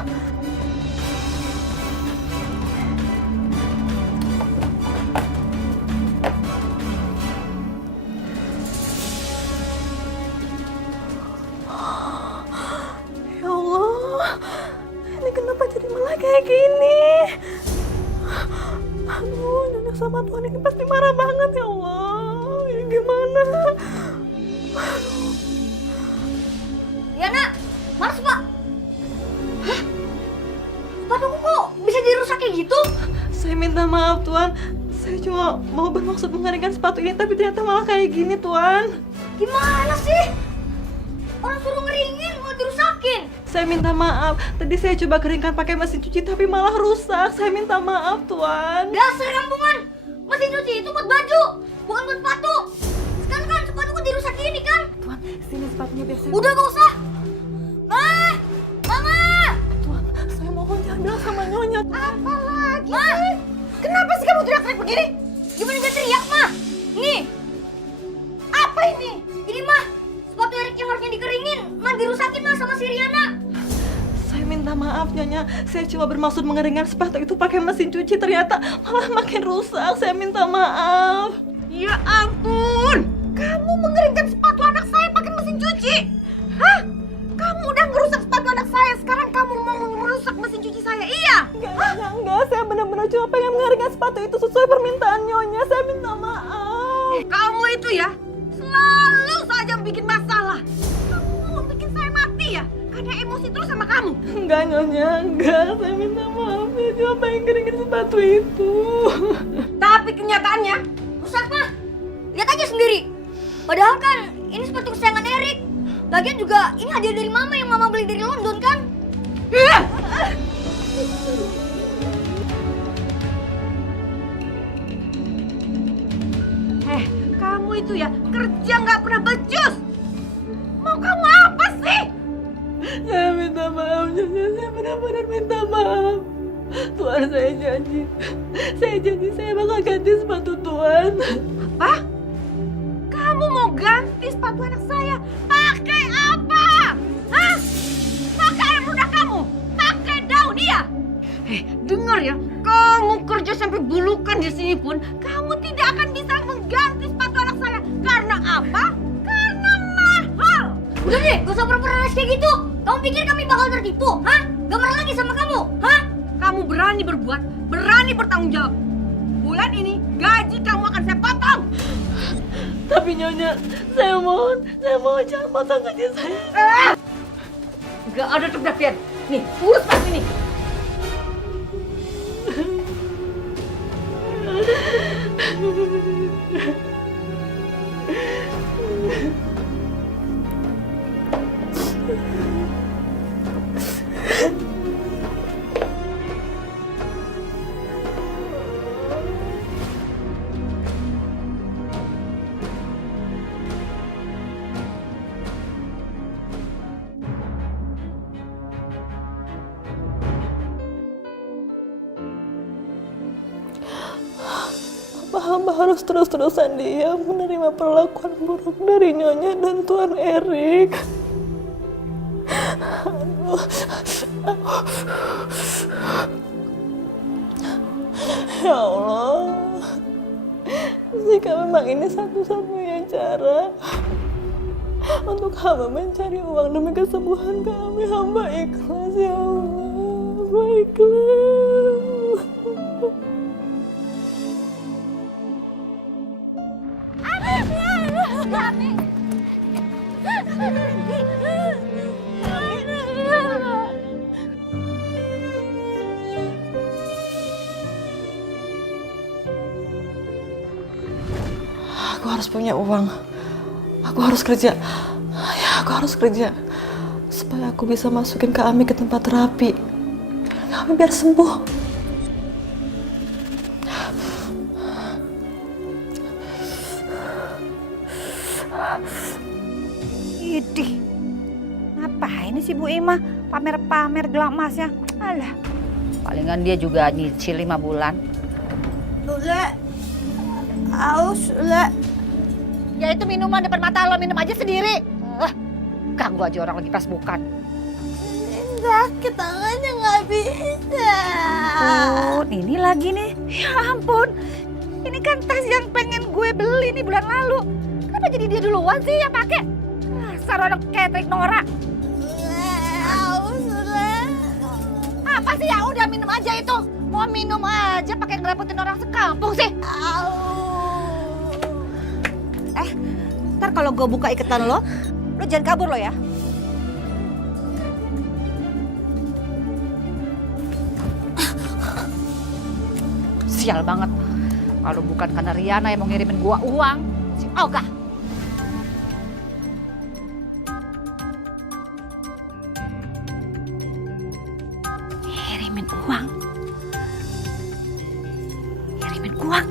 Ya Allah, ini kenapa jadi malah kayak gini? Aduh, Nyonya sama Tuhan ini pasti marah banget ya Allah. Ini gimana? Riana, mana sih Pak? Hah? gitu? Saya minta maaf Tuan. Saya cuma mau bermaksud mengeringkan sepatu ini, tapi ternyata malah kayak gini Tuan. Gimana sih? Orang suruh ngeringin mau dirusakin. Saya minta maaf. Tadi saya coba keringkan pakai mesin cuci tapi malah rusak. Saya minta maaf Tuan. Dasar kampungan. Mesin cuci itu buat baju, bukan buat sepatu. Sekarang kan sepatuku dirusak ini kan? Tuan, sini sepatunya biar saya. Udah gak usah. Ma! Mama! Tuan, saya mohon jangan bilang sama Nyonya. Apa lagi? Ma! Kenapa sih kamu teriak-teriak begini? Gimana gak teriak, Ma? Nih. Apa ini? Ini, Ma. Sepatu Erik yang harusnya dikeringin. Ma, dirusakin, Ma, sama si Riana. Saya minta maaf Nyonya. Saya coba bermaksud mengeringkan sepatu itu pakai mesin cuci, ternyata malah makin rusak. Saya minta maaf. Ya ampun, kamu mengeringkan sepatu anak saya pakai mesin cuci? Hah? Kamu udah ngerusak sepatu anak saya, sekarang kamu mau merusak mesin cuci saya, iya? Enggak. Saya benar-benar cuma pengen mengeringkan sepatu itu sesuai permintaan Nyonya. Saya minta maaf. Kamu itu ya, selalu saja bikin masalah. Kamu mau bikin saya mati ya? Karena emosi terus sama kamu. Enggak Nyonya, enggak. Saya minta maaf. Saya cuma pengen keringin sepatu itu. Tapi kenyataannya, Rusak, Ma. Lihat aja sendiri. Padahal kan ini sepatu kesayangan Erik. Lagian juga ini hadiah dari Mama yang Mama beli dari London kan? kamu itu ya kerja nggak pernah becus. Mau kamu apa sih? Saya minta maaf Nyonya. Saya benar-benar minta maaf. Tuan, saya janji saya bakal ganti sepatu Tuan. Apa? Kamu mau ganti sepatu anak saya? Pakai apa? Hah? Pakai air ludah kamu? Pakai daun dia? Dengar ya, kamu kerja sampai bulukan di sini pun, kamu tidak akan bisa mengganti sepatu anak saya. Karena apa? Karena mahal. Udah deh, gak usah pura-pura kayak gitu. Kamu pikir kami bakal tertipu? Hah? Gak pernah lagi sama kamu? Hah? Kamu berani berbuat, berani bertanggung jawab. Bulan ini gaji kamu akan saya potong. Tapi Nyonya, saya mohon jangan potong gaji saya. Gak ada terdapian. Nih, urus pas ini. Hamba harus terus-terusan diam menerima perlakuan buruk dari Nyonya dan Tuan Erik. Ya Allah, jika memang ini satu-satunya cara untuk hamba mencari uang demi kesembuhan kami, hamba ikhlas ya Allah, hamba ikhlas. Aku harus punya uang. Aku harus kerja. Ya, aku harus kerja. Supaya aku bisa masukin Kak Ami ke tempat terapi. Kak Ami biar sembuh. Idih, ngapain sih Bu Ima pamer-pamer gelang emasnya? Alah, Palingan dia juga nyicil 5 bulan. Ule, aus, Ule. Ya itu minuman depan mata lo, minum aja sendiri. Ganggu aja orang lagi Facebookan. Sakit tangannya nggak bisa. ini lagi nih. Ya ampun, ini kan tas yang pengen gue beli nih bulan lalu. Kenapa jadi dia duluan sih yang pakai? Dasar orang ketek Nora. Aus, Ule. Apa sih, ya udah minum aja itu. Mau minum aja pakai ngerepotin orang sekampung sih. Ntar kalau gue buka iketan lo jangan kabur lo ya. Sial banget. Kalau bukan karena Riana yang mau ngirimin gua uang, si ogah. Ngirimin uang? Ngirimin uang?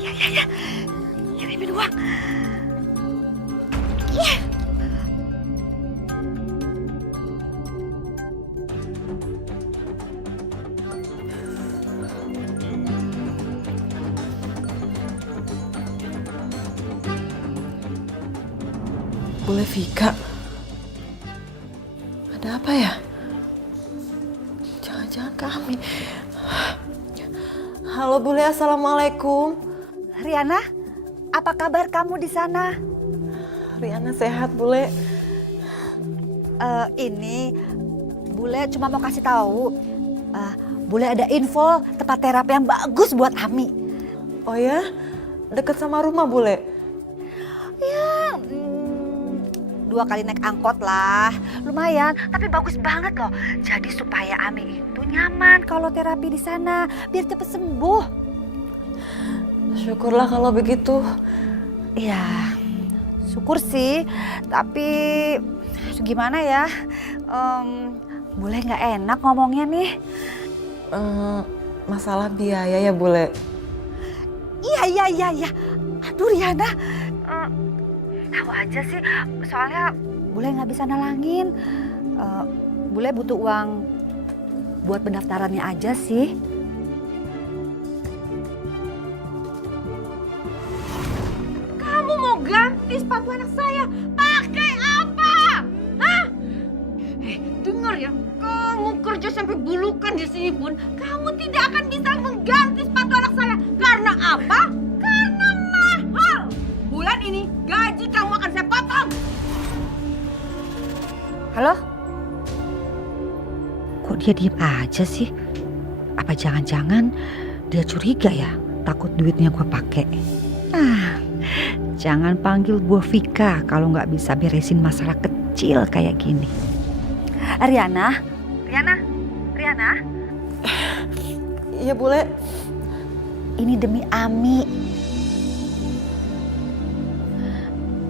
Ya. Ngirimin uang. Bule Vika. Ada apa ya? Jangan-jangan kami. Halo Bule, Assalamualaikum. Riana, apa kabar kamu di sana? Riana sehat Bule. Ini Bule cuma mau kasih tahu, Bule ada info tempat terapi yang bagus buat Ami. Oh ya? Deket sama rumah Bule? Ya, 2 kali naik angkot lah, lumayan. Tapi bagus banget loh. Jadi supaya Ami itu nyaman kalau terapi di sana, biar cepet sembuh. Syukurlah kalau begitu. Ya, syukur sih. Tapi gimana ya? Bule nggak enak ngomongnya nih. Masalah biaya ya Bule? Iya. Aduh Riana, tahu aja sih. Soalnya Bule nggak bisa nalangin. Bule butuh uang buat pendaftarannya aja sih. Kamu mau ganti sepatu anak saya? Pakai apa? Hah? Dengar ya, kamu kerja sampai bulukan di sini pun, kamu tidak akan bisa mengganti sepatu anak saya. Karena apa? Karena mahal. Bulan ini gaji kamu akan saya potong. Halo? Kok dia diem aja sih? Apa jangan-jangan dia curiga ya? Takut duitnya gue pakai. Jangan panggil gue Vika kalau nggak bisa beresin masalah kecil kayak gini. Riana? Iya Bule. Ini demi Ami.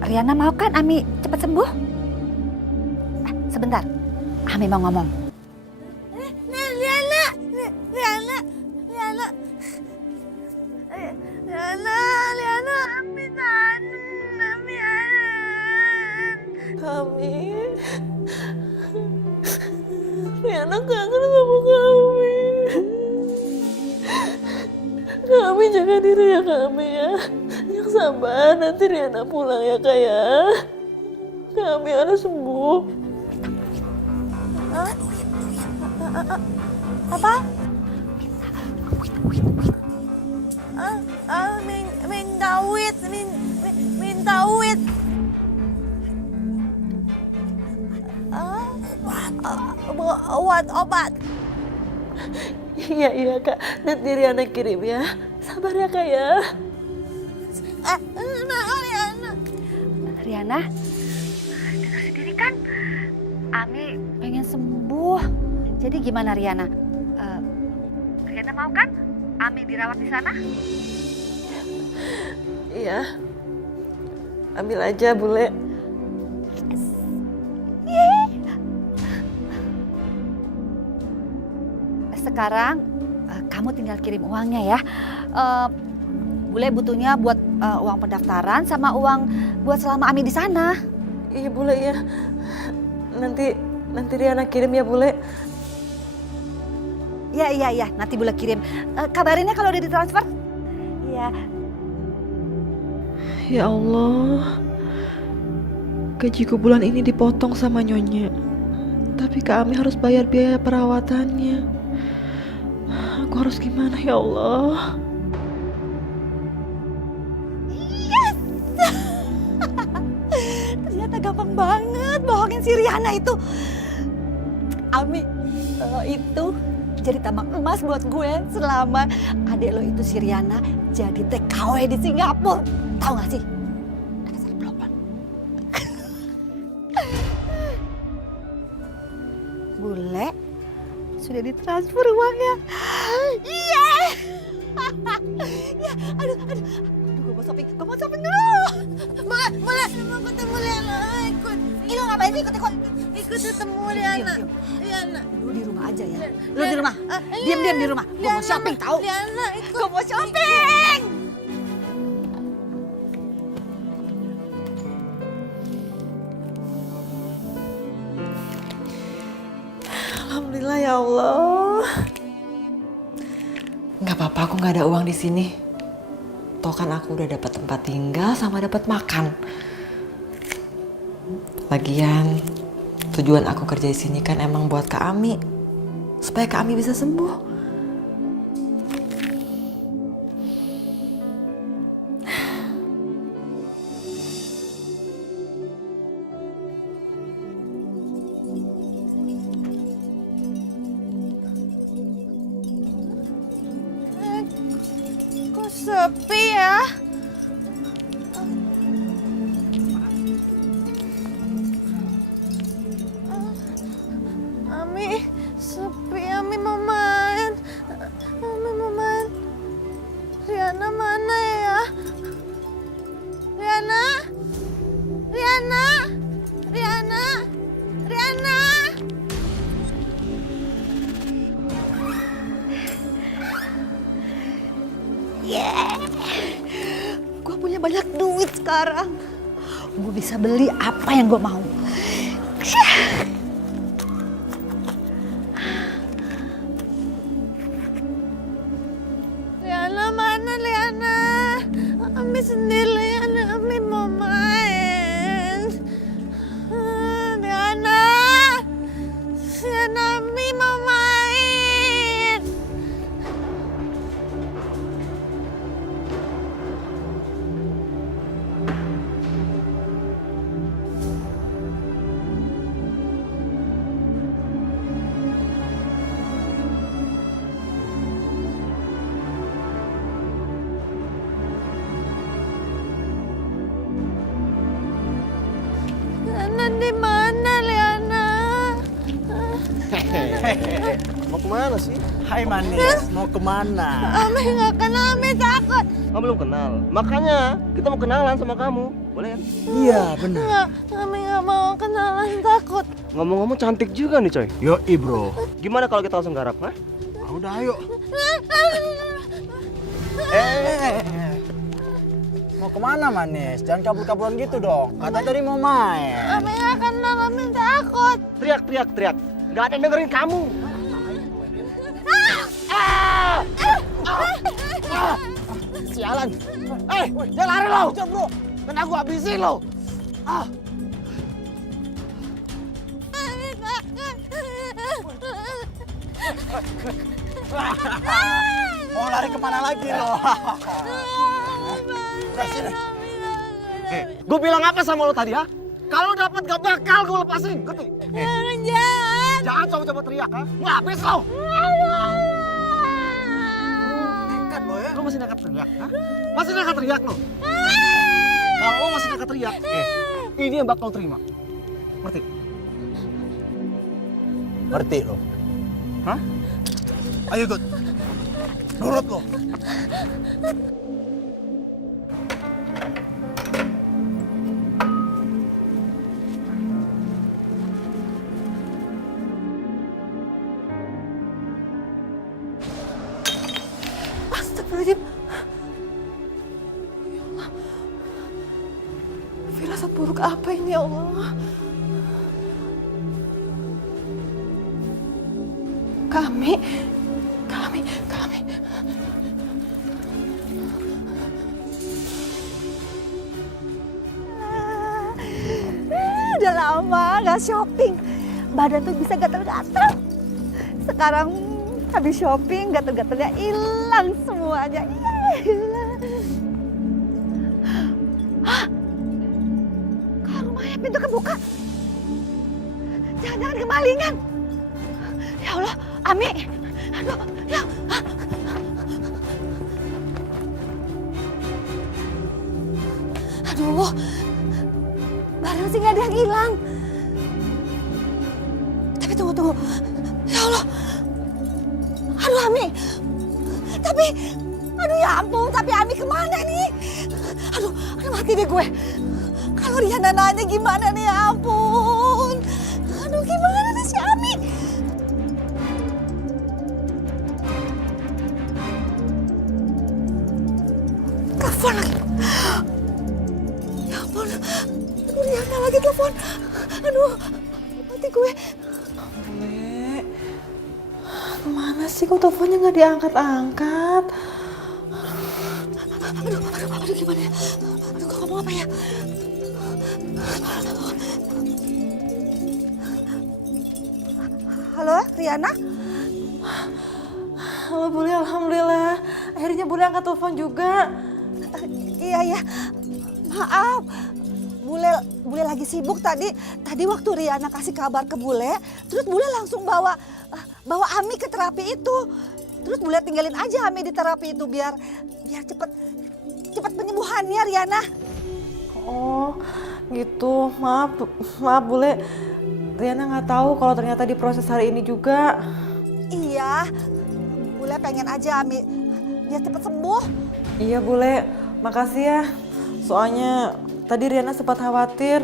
Riana mau kan Ami cepat sembuh? Sebentar, Ami mau ngomong. Liana, Ami tahan, Ami Kami. Riana kangen sama kami. Kami jaga diri ya kami ya. Yang sabar, nanti Riana pulang ya Kak ya. Kami harus sembuh. Apa? Minta duit. Buat obat. Iya Kak, nanti Riana kirim ya. Sabar ya Kak ya. Riana, dengar sendiri kan? Ami pengen sembuh. Jadi gimana Riana? Riana mau kan Ami dirawat di sana? Iya. Ambil aja Bule. Sekarang kamu tinggal kirim uangnya ya. Bule butuhnya buat uang pendaftaran sama uang buat selama Ami di sana. Iya Bule ya. Nanti Riana kirim ya Bule. Iya, nanti Bule kirim. Kabarinnya kalau udah ditransfer. Iya. Ya Allah. Gajiku bulan ini dipotong sama Nyonya. Tapi kami harus bayar biaya perawatannya. Aku harus gimana ya Allah? Ternyata gampang banget bohongin si Riana itu. Ami, lo itu jadi tambang emas buat gue selama adek lo itu si Riana jadi TKW di Singapura. Tahu gak sih? Dasar pelopon. Bule, sudah ditransfer uangnya. Iya. Ya, aduh, gue mau shopping dulu. Boleh, mau ketemu Liana, ikut. Ini lo ngapain sih ikut ketemu Liana. Liana. Lu di rumah aja ya. Lu di rumah. Diam di rumah. Gue mau shopping tahu. Liana ikut. Gue mau shopping. Alhamdulillah ya Allah. Nggak apa-apa, aku nggak ada uang di sini. Toh kan aku udah dapat tempat tinggal sama dapat makan. Lagian tujuan aku kerja di sini kan emang buat Kak Ami, supaya Kak Ami bisa sembuh. Kok sepi ya? Ami, sepi. Ami mau main. Riana mana ya? Riana. Gue punya banyak duit sekarang. Gue bisa beli apa yang gue mau. Liana mana Liana? Ami sendiri, Ami mau main. Liana, Ami mau main. Liana di mana Liana? Mau kemana sih? Hai manis, mau kemana? Ami nggak kenal, Ami takut. Kamu belum kenal, makanya kita mau kenalan sama kamu, boleh kan? Iya benar. Nggak, Ami nggak mau kenalan, takut. Ngomong-ngomong cantik juga nih coy. Yo bro. Gimana kalau kita langsung garap, ha? Udah ayo. Mau kemana manis? Jangan kabur-kaburan gitu dong. Kata tadi mau main. Ami nggak kenal, Ami takut. Teriak. Gak ada yang dengerin kamu. Sialan. Jangan lari lo. Jangan lo. Kan aku habisin lo. Ami takut. Mau lari kemana lagi lo? Gue bilang apa sama lo tadi, ha? Kalau dapat gak bakal gue lepasin, ngerti? Jangan coba-coba teriak, ha? Mau habis lo! Nekat lo ya? Lo masih nekat teriak, ha? Masih nekat teriak lo? Kalau lo masih nekat teriak, ini yang bakal terima. Ngerti? Ngerti lo? Hah? Ayo ikut. Nurut lo. Astagfirullahaladzim. Ya Allah. Firasat buruk apa ini ya Allah? Kami. Udah lama gak shopping. Badan tuh bisa gatel-gatel. Sekarang habis shopping gatel-gatelnya hilang semuanya. Hah? Kalau rumahnya pintu kebuka. Jangan-jangan kemalingan. Ya Allah, Ami. Aduh, ya. Aduh, barang sih nggak ada yang hilang. Tapi tunggu. Ya Allah, Ami. Tapi, aduh ya ampun, tapi Ami kemana nih? Aduh mati deh gue. Kalau Riana nanya gimana nih, ya ampun. Aduh gimana nih si Ami? Telepon lagi. Ya ampun, aduh Riana lagi telepon. Aduh, mati gue. Bule, kemana sih kok teleponnya nggak diangkat-angkat? Aduh gimana ya? Aduh gue ngomong apa ya? Halo, Riana? Halo Bule, alhamdulillah. Akhirnya Bule angkat telepon juga. Iya. Maaf. Bule lagi sibuk tadi. Tadi waktu Riana kasih kabar ke Bule, terus Bule langsung bawa Ami ke terapi itu. Terus Bule tinggalin aja Ami di terapi itu biar cepet penyembuhannya Riana. Oh, gitu. Maaf Bule. Riana nggak tahu kalau ternyata diproses hari ini juga. Iya. Bule pengen aja Ami biar cepet sembuh. Iya Bule, makasih ya. Soalnya tadi Riana sempat khawatir.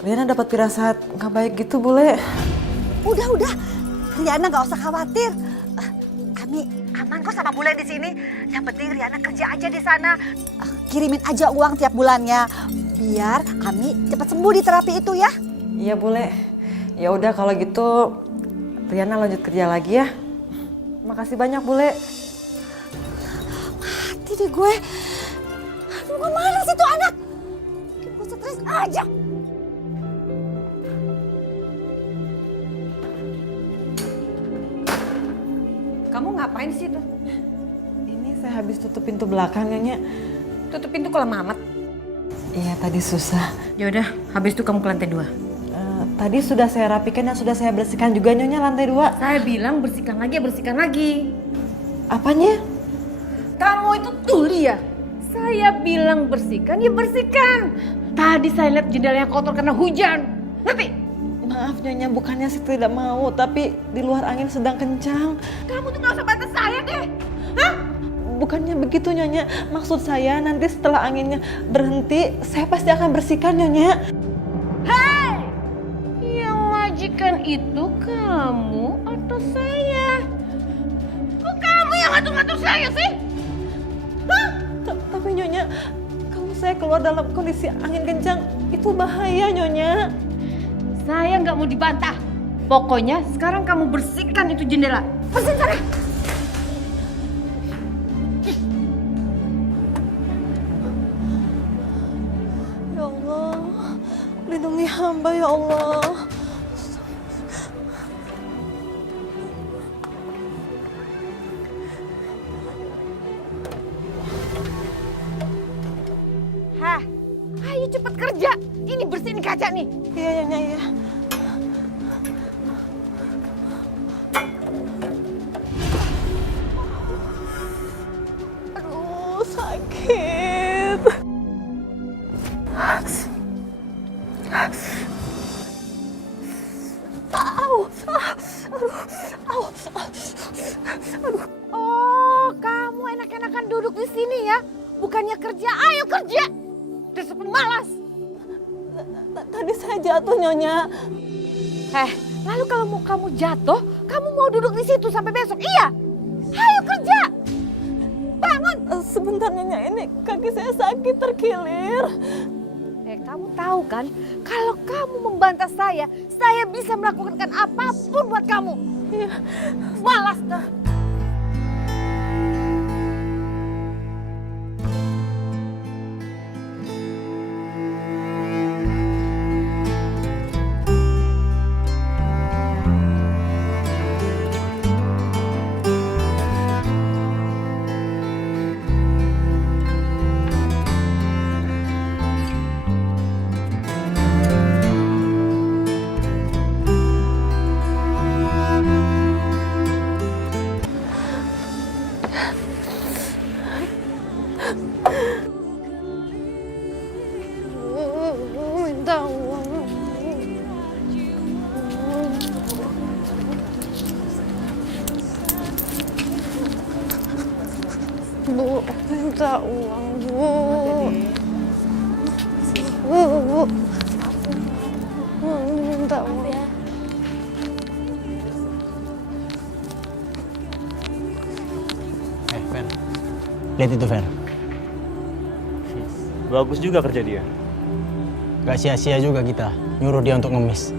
Riana dapat firasat nggak baik gitu Bule. Udah. Riana nggak usah khawatir. Ami aman kok sama Bule di sini. Yang penting Riana kerja aja di sana. Kirimin aja uang tiap bulannya. Biar Ami cepat sembuh di terapi itu ya. Iya Bule. Ya udah kalau gitu Riana lanjut kerja lagi ya. Makasih banyak Bule. Mati deh gue. Aduh kemana sih tuh anak? Bikin gue stres aja. Kamu ngapain sih tuh? Ini saya habis tutup pintu belakang Nyonya. Tutup pintu ke lemah amat. Iya tadi susah. Ya udah, habis itu kamu ke lantai 2. Tadi sudah saya rapikan dan sudah saya bersihkan juga Nyonya lantai 2. Saya bilang bersihkan lagi. Apanya? Kamu itu tuli ya? Saya bilang bersihkan, ya bersihkan. Tadi saya lihat jendelanya kotor karena hujan. Ngerti? Maaf Nyonya, bukannya saya tidak mau, tapi di luar angin sedang kencang. Kamu tuh gak usah bantu saya deh. Hah? Bukannya begitu Nyonya, maksud saya nanti setelah anginnya berhenti, saya pasti akan bersihkan Nyonya. Hei! Yang majikan itu kamu atau saya? Kok kamu yang ngatur-ngatur saya sih? Hah? Tapi Nyonya, kalau saya keluar dalam kondisi angin kencang, itu bahaya Nyonya. Saya nggak mau dibantah. Pokoknya sekarang kamu bersihkan itu jendela. Bersihin sana. Ya Allah, lindungi hamba ya Allah. Hah? Ayo cepet kerja. Ini bersihin kaca nih. Iya Nyonya, iya. Aduh, sakit. Oh, kamu enak-enakan duduk di sini ya? Bukannya kerja, ayo kerja. Dasar pemalas. Tadi saya jatuh Nyonya. Lalu kalau mau kamu jatuh, kamu mau duduk di situ sampai besok, iya? Ayo kerja. Bangun. Sebentar Nyonya, ini kaki saya sakit terkilir. Kamu tahu kan, kalau kamu membantah saya bisa melakukan apapun buat kamu. Iya. Malas dah. Bu, minta uang, Bu. Minta uang. Fer. Lihat itu, Fer. Bagus juga kerja dia. Gak sia-sia juga kita nyuruh dia untuk ngemis.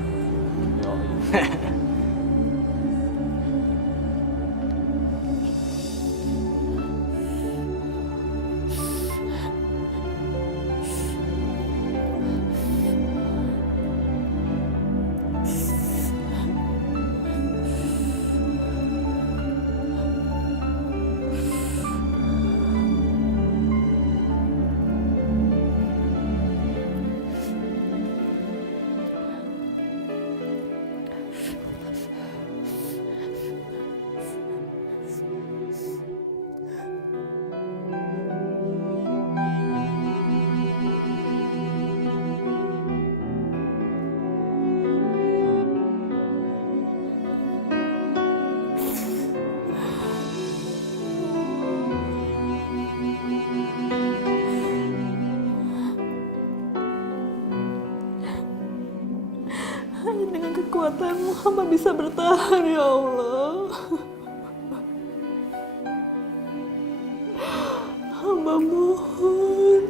Hanya dengan kekuatanmu hamba bisa bertahan, ya Allah. Hamba mohon.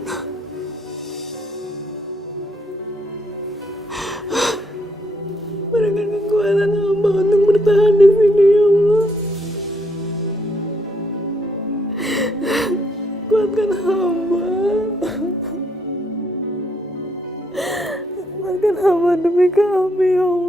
Berikan kekuatan hamba untuk bertahan di sini, ya Allah. Kuatkan hamba. Kuatkan hamba demi kami, ya Allah.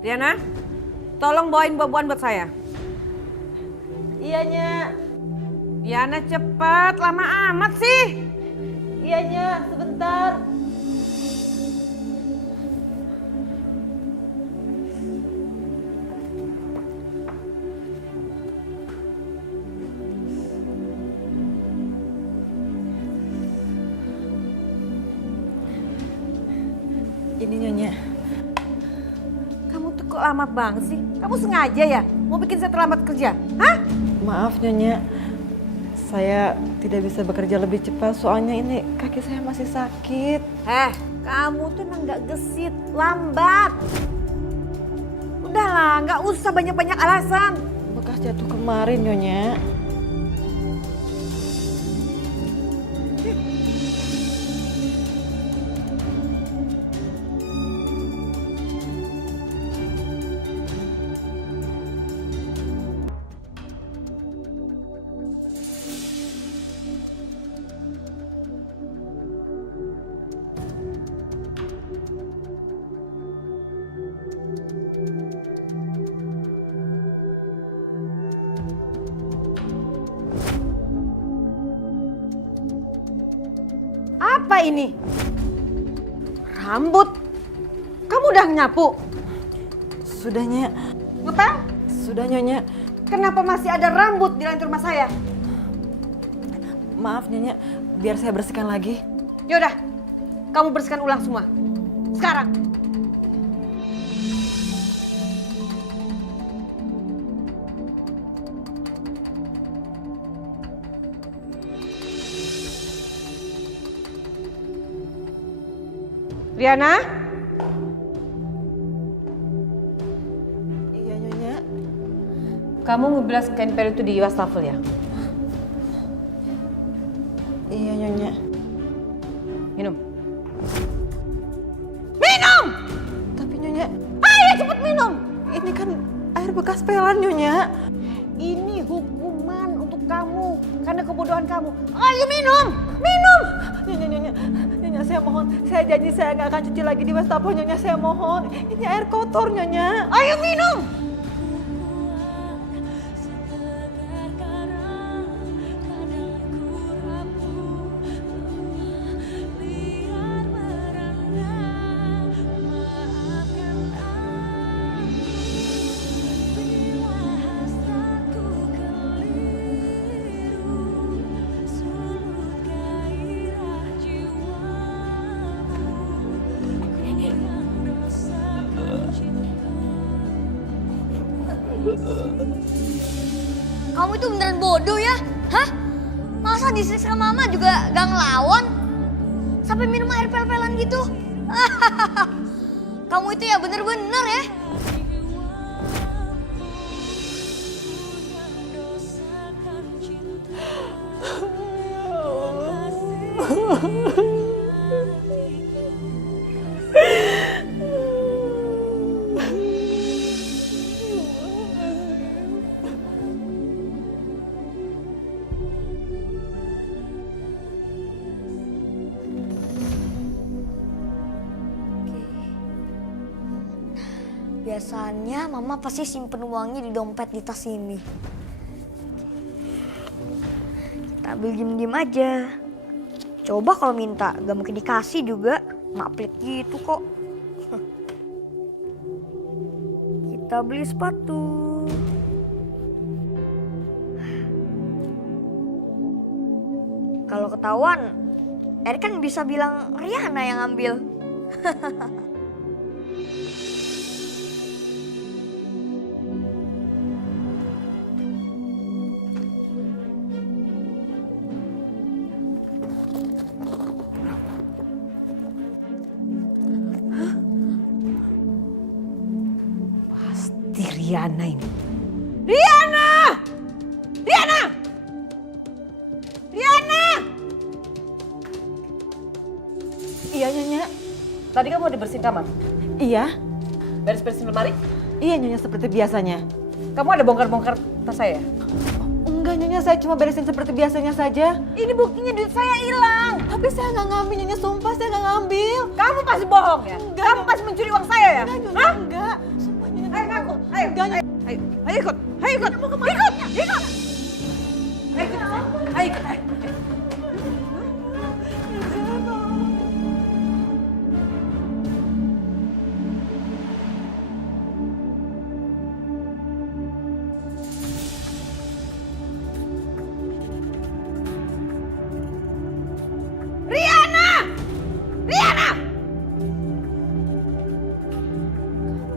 Riana, tolong bawain buah-buahan buat saya. Iya, Nya. Riana cepat, lama amat sih. Iya, Nya, sebentar. Ini Nyonya. Kamu tuh kok lama banget sih? Kamu sengaja ya mau bikin saya terlambat kerja? Hah? Maaf Nyonya, saya tidak bisa bekerja lebih cepat soalnya ini kaki saya masih sakit. Kamu tuh emang gak gesit, lambat. Udahlah, gak usah banyak-banyak alasan. Bekas jatuh kemarin Nyonya. Apa ini? Rambut? Kamu udah nyapu? Sudah Nya. Ngepel? Sudah Nyonya. Kenapa masih ada rambut di lantai rumah saya? Maaf Nyonya, biar saya bersihkan lagi. Yaudah, kamu bersihkan ulang semua. Sekarang. Riana? Iya Nyonya. Kamu ngebilas kain pel itu di wastafel ya? Iya Nyonya. Minum. Minum! Tapi Nyonya, Ayo cepet minum! ini kan air bekas pelan Nyonya. Ini hukuman untuk kamu karena kebodohan kamu. Ayo minum! Minum! Nyonya saya mohon, saya janji saya nggak akan cuci lagi di wastafel Nyonya, saya mohon. Ini air kotor Nyonya. Ayo minum! Kamu itu beneran bodoh ya? Hah? Masa di sama mama juga gak ngelawan? Sampai minum air pel-pelan gitu? Kamu itu ya bener-bener ya? Biasanya mama pasti simpen uangnya di dompet di tas ini. Kita ambil diem-diem aja. Coba kalau minta gak mungkin dikasih juga. Mak pelit gitu kok. Kita beli sepatu. Kalau ketahuan, Erik kan bisa bilang Riana yang ngambil. Pasti Riana ini. Riana! Riana! Riana! Iya Nyonya, tadi kamu udah bersihin kamar? Iya, Beres-beresin lemari? iya Nyonya seperti biasanya. Kamu ada bongkar-bongkar tas saya? Enggak Nyonya, saya cuma beresin seperti biasanya saja. Ini buktinya duit saya hilang. Tapi saya nggak ngambil Nyonya, sumpah saya nggak ngambil. Kamu pasti bohong ya? Enggak. Kamu pasti mencuri uang saya ya? Enggak Nyonya, Hah? enggak. Sumpah Nyonya. Ayo ngaku, ayo, Enggak Nyonya. ayo ikut, ayo ikut, ikut, ikut. Ayo ikut, ayo ikut, ayo.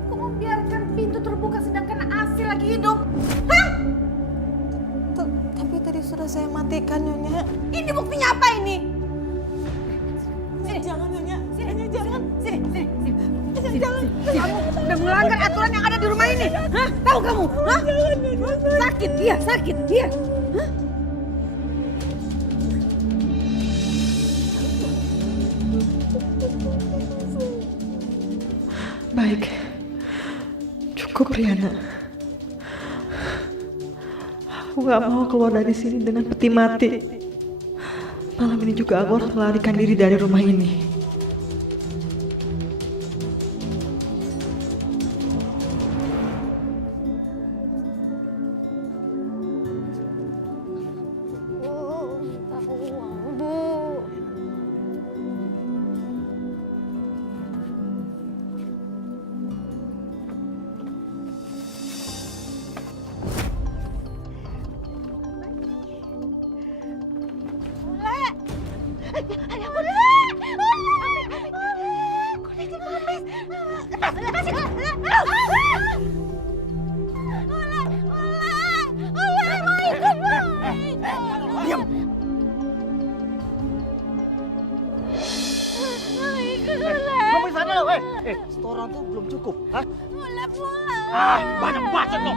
Kok membiarkan pintu terbuka sedangkan AC lagi hidup? Tapi tadi sudah saya matikan Nyonya. Ini buktinya apa ini? Jangan Nyonya, Nyonya jangan. Sini. Jangan. Kamu udah melanggar aturan yang ada di rumah ini. Hah? Tahu kamu? Hah? Sakit dia, sakit dia. Hah? Baik, cukup Riana. Aku gak mau keluar dari sini dengan peti mati. Malam ini juga aku harus melarikan diri dari rumah ini. Kamu di sana loh, setoran tuh belum cukup, hah? Ah, banyak bacot lo.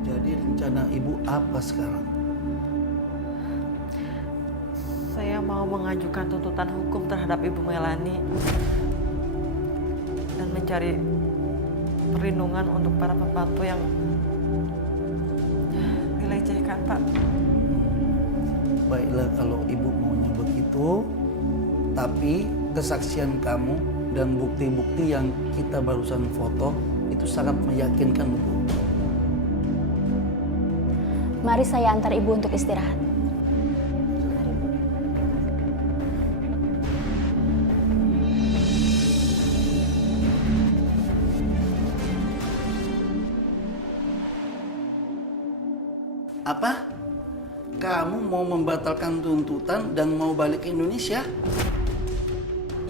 Jadi rencana ibu apa sekarang? mengajukan tuntutan hukum terhadap Ibu Melani dan mencari perlindungan untuk para pembantu yang dilecehkan, Pak. Baiklah kalau ibu maunya begitu, tapi kesaksian kamu dan bukti-bukti yang kita barusan foto itu sangat meyakinkan, Bu. Mari saya antar ibu untuk istirahat. Apa? Kamu mau membatalkan tuntutan dan mau balik ke Indonesia?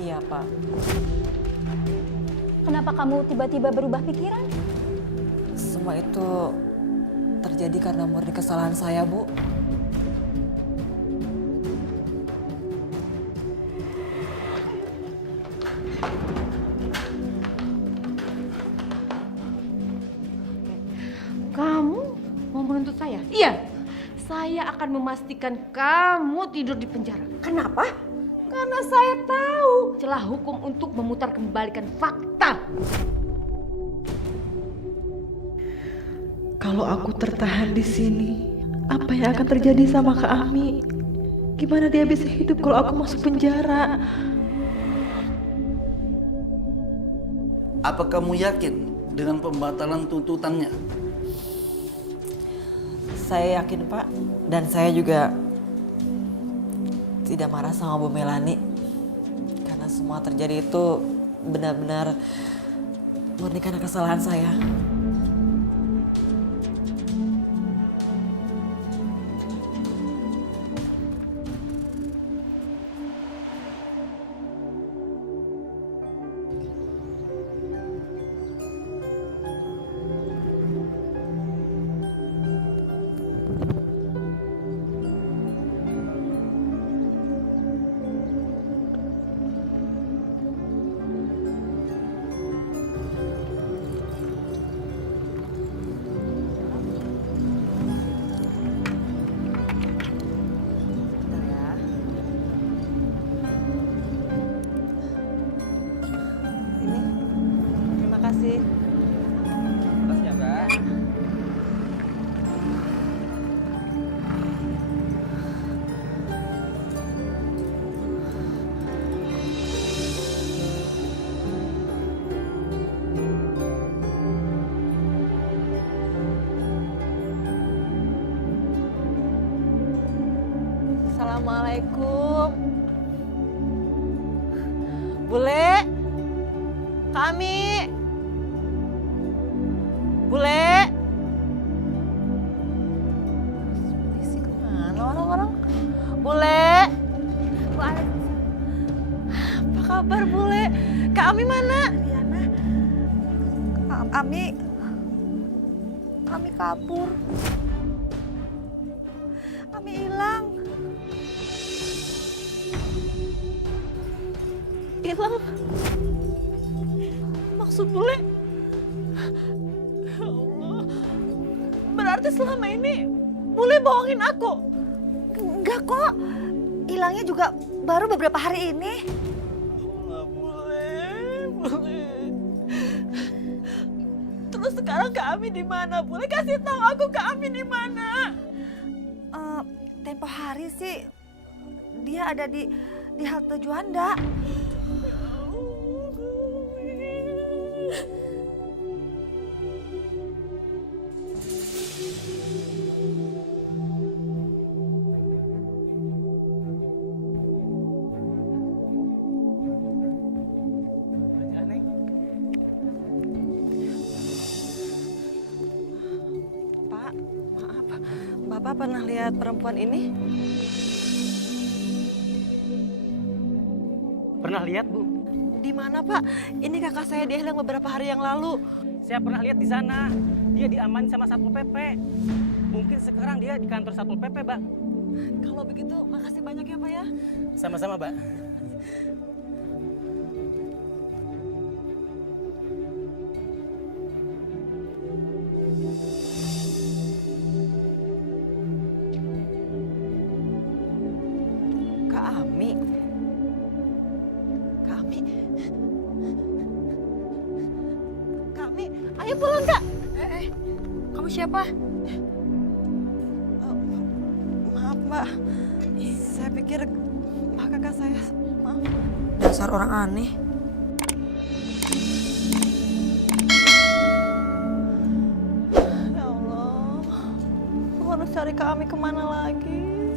Iya, Pak. Kenapa kamu tiba-tiba berubah pikiran? Semua itu terjadi karena murni kesalahan saya, Bu. Kamu mau menuntut saya? Iya. Saya akan memastikan kamu tidur di penjara. Kenapa? Karena saya tahu celah hukum untuk memutar kembalikan fakta. Kalau aku tertahan di sini, apa yang akan terjadi sama Kak Ami? Gimana dia bisa hidup kalau aku masuk penjara? Apa kamu yakin dengan pembatalan tuntutannya? Saya yakin, Pak. Dan saya juga tidak marah sama Bu Melani. Karena semua terjadi itu benar-benar murni karena kesalahan saya. Terima kasih. Makasih ya, Mbak. Assalamualaikum. Bule, kami. Bule. Isi kemana orang-orang? Bule. Apa kabar, Bule? Kak Ami mana? Ami kabur. Ami hilang. Hilang. Maksud Bule? Ya Allah. Berarti selama ini Bule bohongin aku? Enggak kok. Hilangnya juga baru beberapa hari ini. Bule. Terus sekarang Kak Ami di mana? Bule kasih tahu aku Kak Ami di mana? Tempo hari sih dia ada di halte Juanda. Pak, maaf. Bapak pernah lihat perempuan ini? Pernah lihat, Bu? Di mana, Pak? Ini kakak saya dia hilang beberapa hari yang lalu. Saya pernah lihat di sana. Dia diamankan sama Satpol PP. Mungkin sekarang dia di kantor Satpol PP, Mbak. Kalau begitu, makasih banyak ya, Pak ya. Sama-sama, Mbak. Kak Ami. Ayo pulang, Kak. Kamu siapa? Maaf Mbak, saya pikir Mbak kakak saya. Maaf. Dasar orang aneh. Ya Allah, aku harus cari Kak Ami kemana lagi?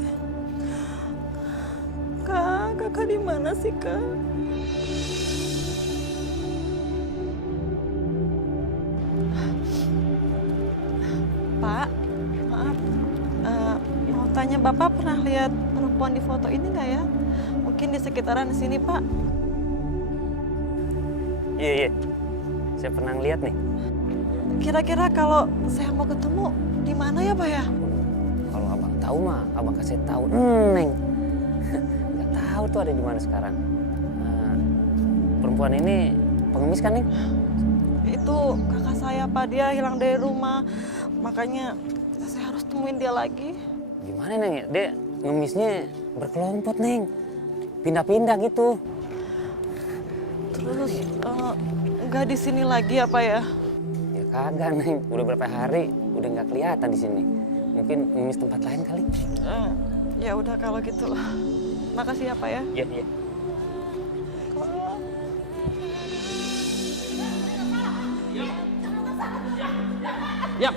Kak, kakak di mana sih Kak? Pak, maaf, mau tanya Bapak pernah lihat perempuan di foto ini nggak ya? Mungkin di sekitaran sini Pak. Iya, saya pernah lihat nih. Kira-kira kalau saya mau ketemu di mana ya Pak ya? Kalau abang tahu mah, abang kasih tahu. Neng, nggak tahu tuh ada di mana sekarang. Perempuan ini pengemis kan, Neng? Itu kakak saya Pak, dia hilang dari rumah. Makanya saya harus temuin dia lagi. Gimana, Neng ya? Dia ngemisnya berkelompok, Neng. Pindah-pindah gitu. Terus nggak di sini lagi apa ya? Ya kagak, Neng. Udah berapa hari udah nggak kelihatan di sini. Mungkin ngemis tempat lain kali. Ya udah kalau gitu. Makasih ya Pak ya. Iya, iya. Yap.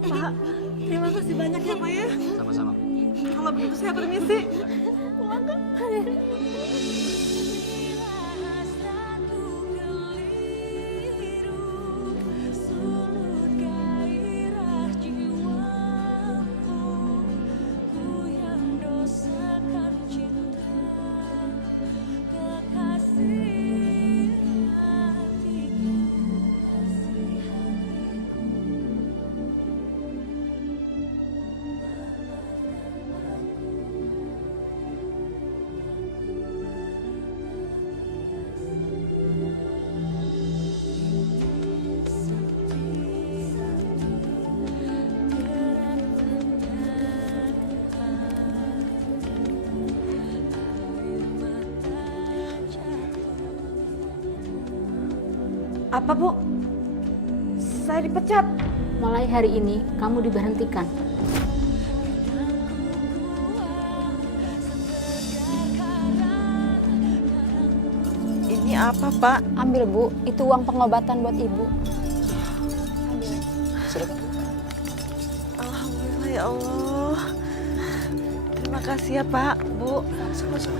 Pak, terima kasih banyak ya Pak ya. Sama-sama. Kalau begitu saya permisi. Apa Bu? Saya dipecat. Mulai hari ini kamu diberhentikan. Ini apa Pak? Ambil Bu, itu uang pengobatan buat Ibu. Alhamdulillah ya Allah. Terima kasih ya Pak, Bu. Sama-sama.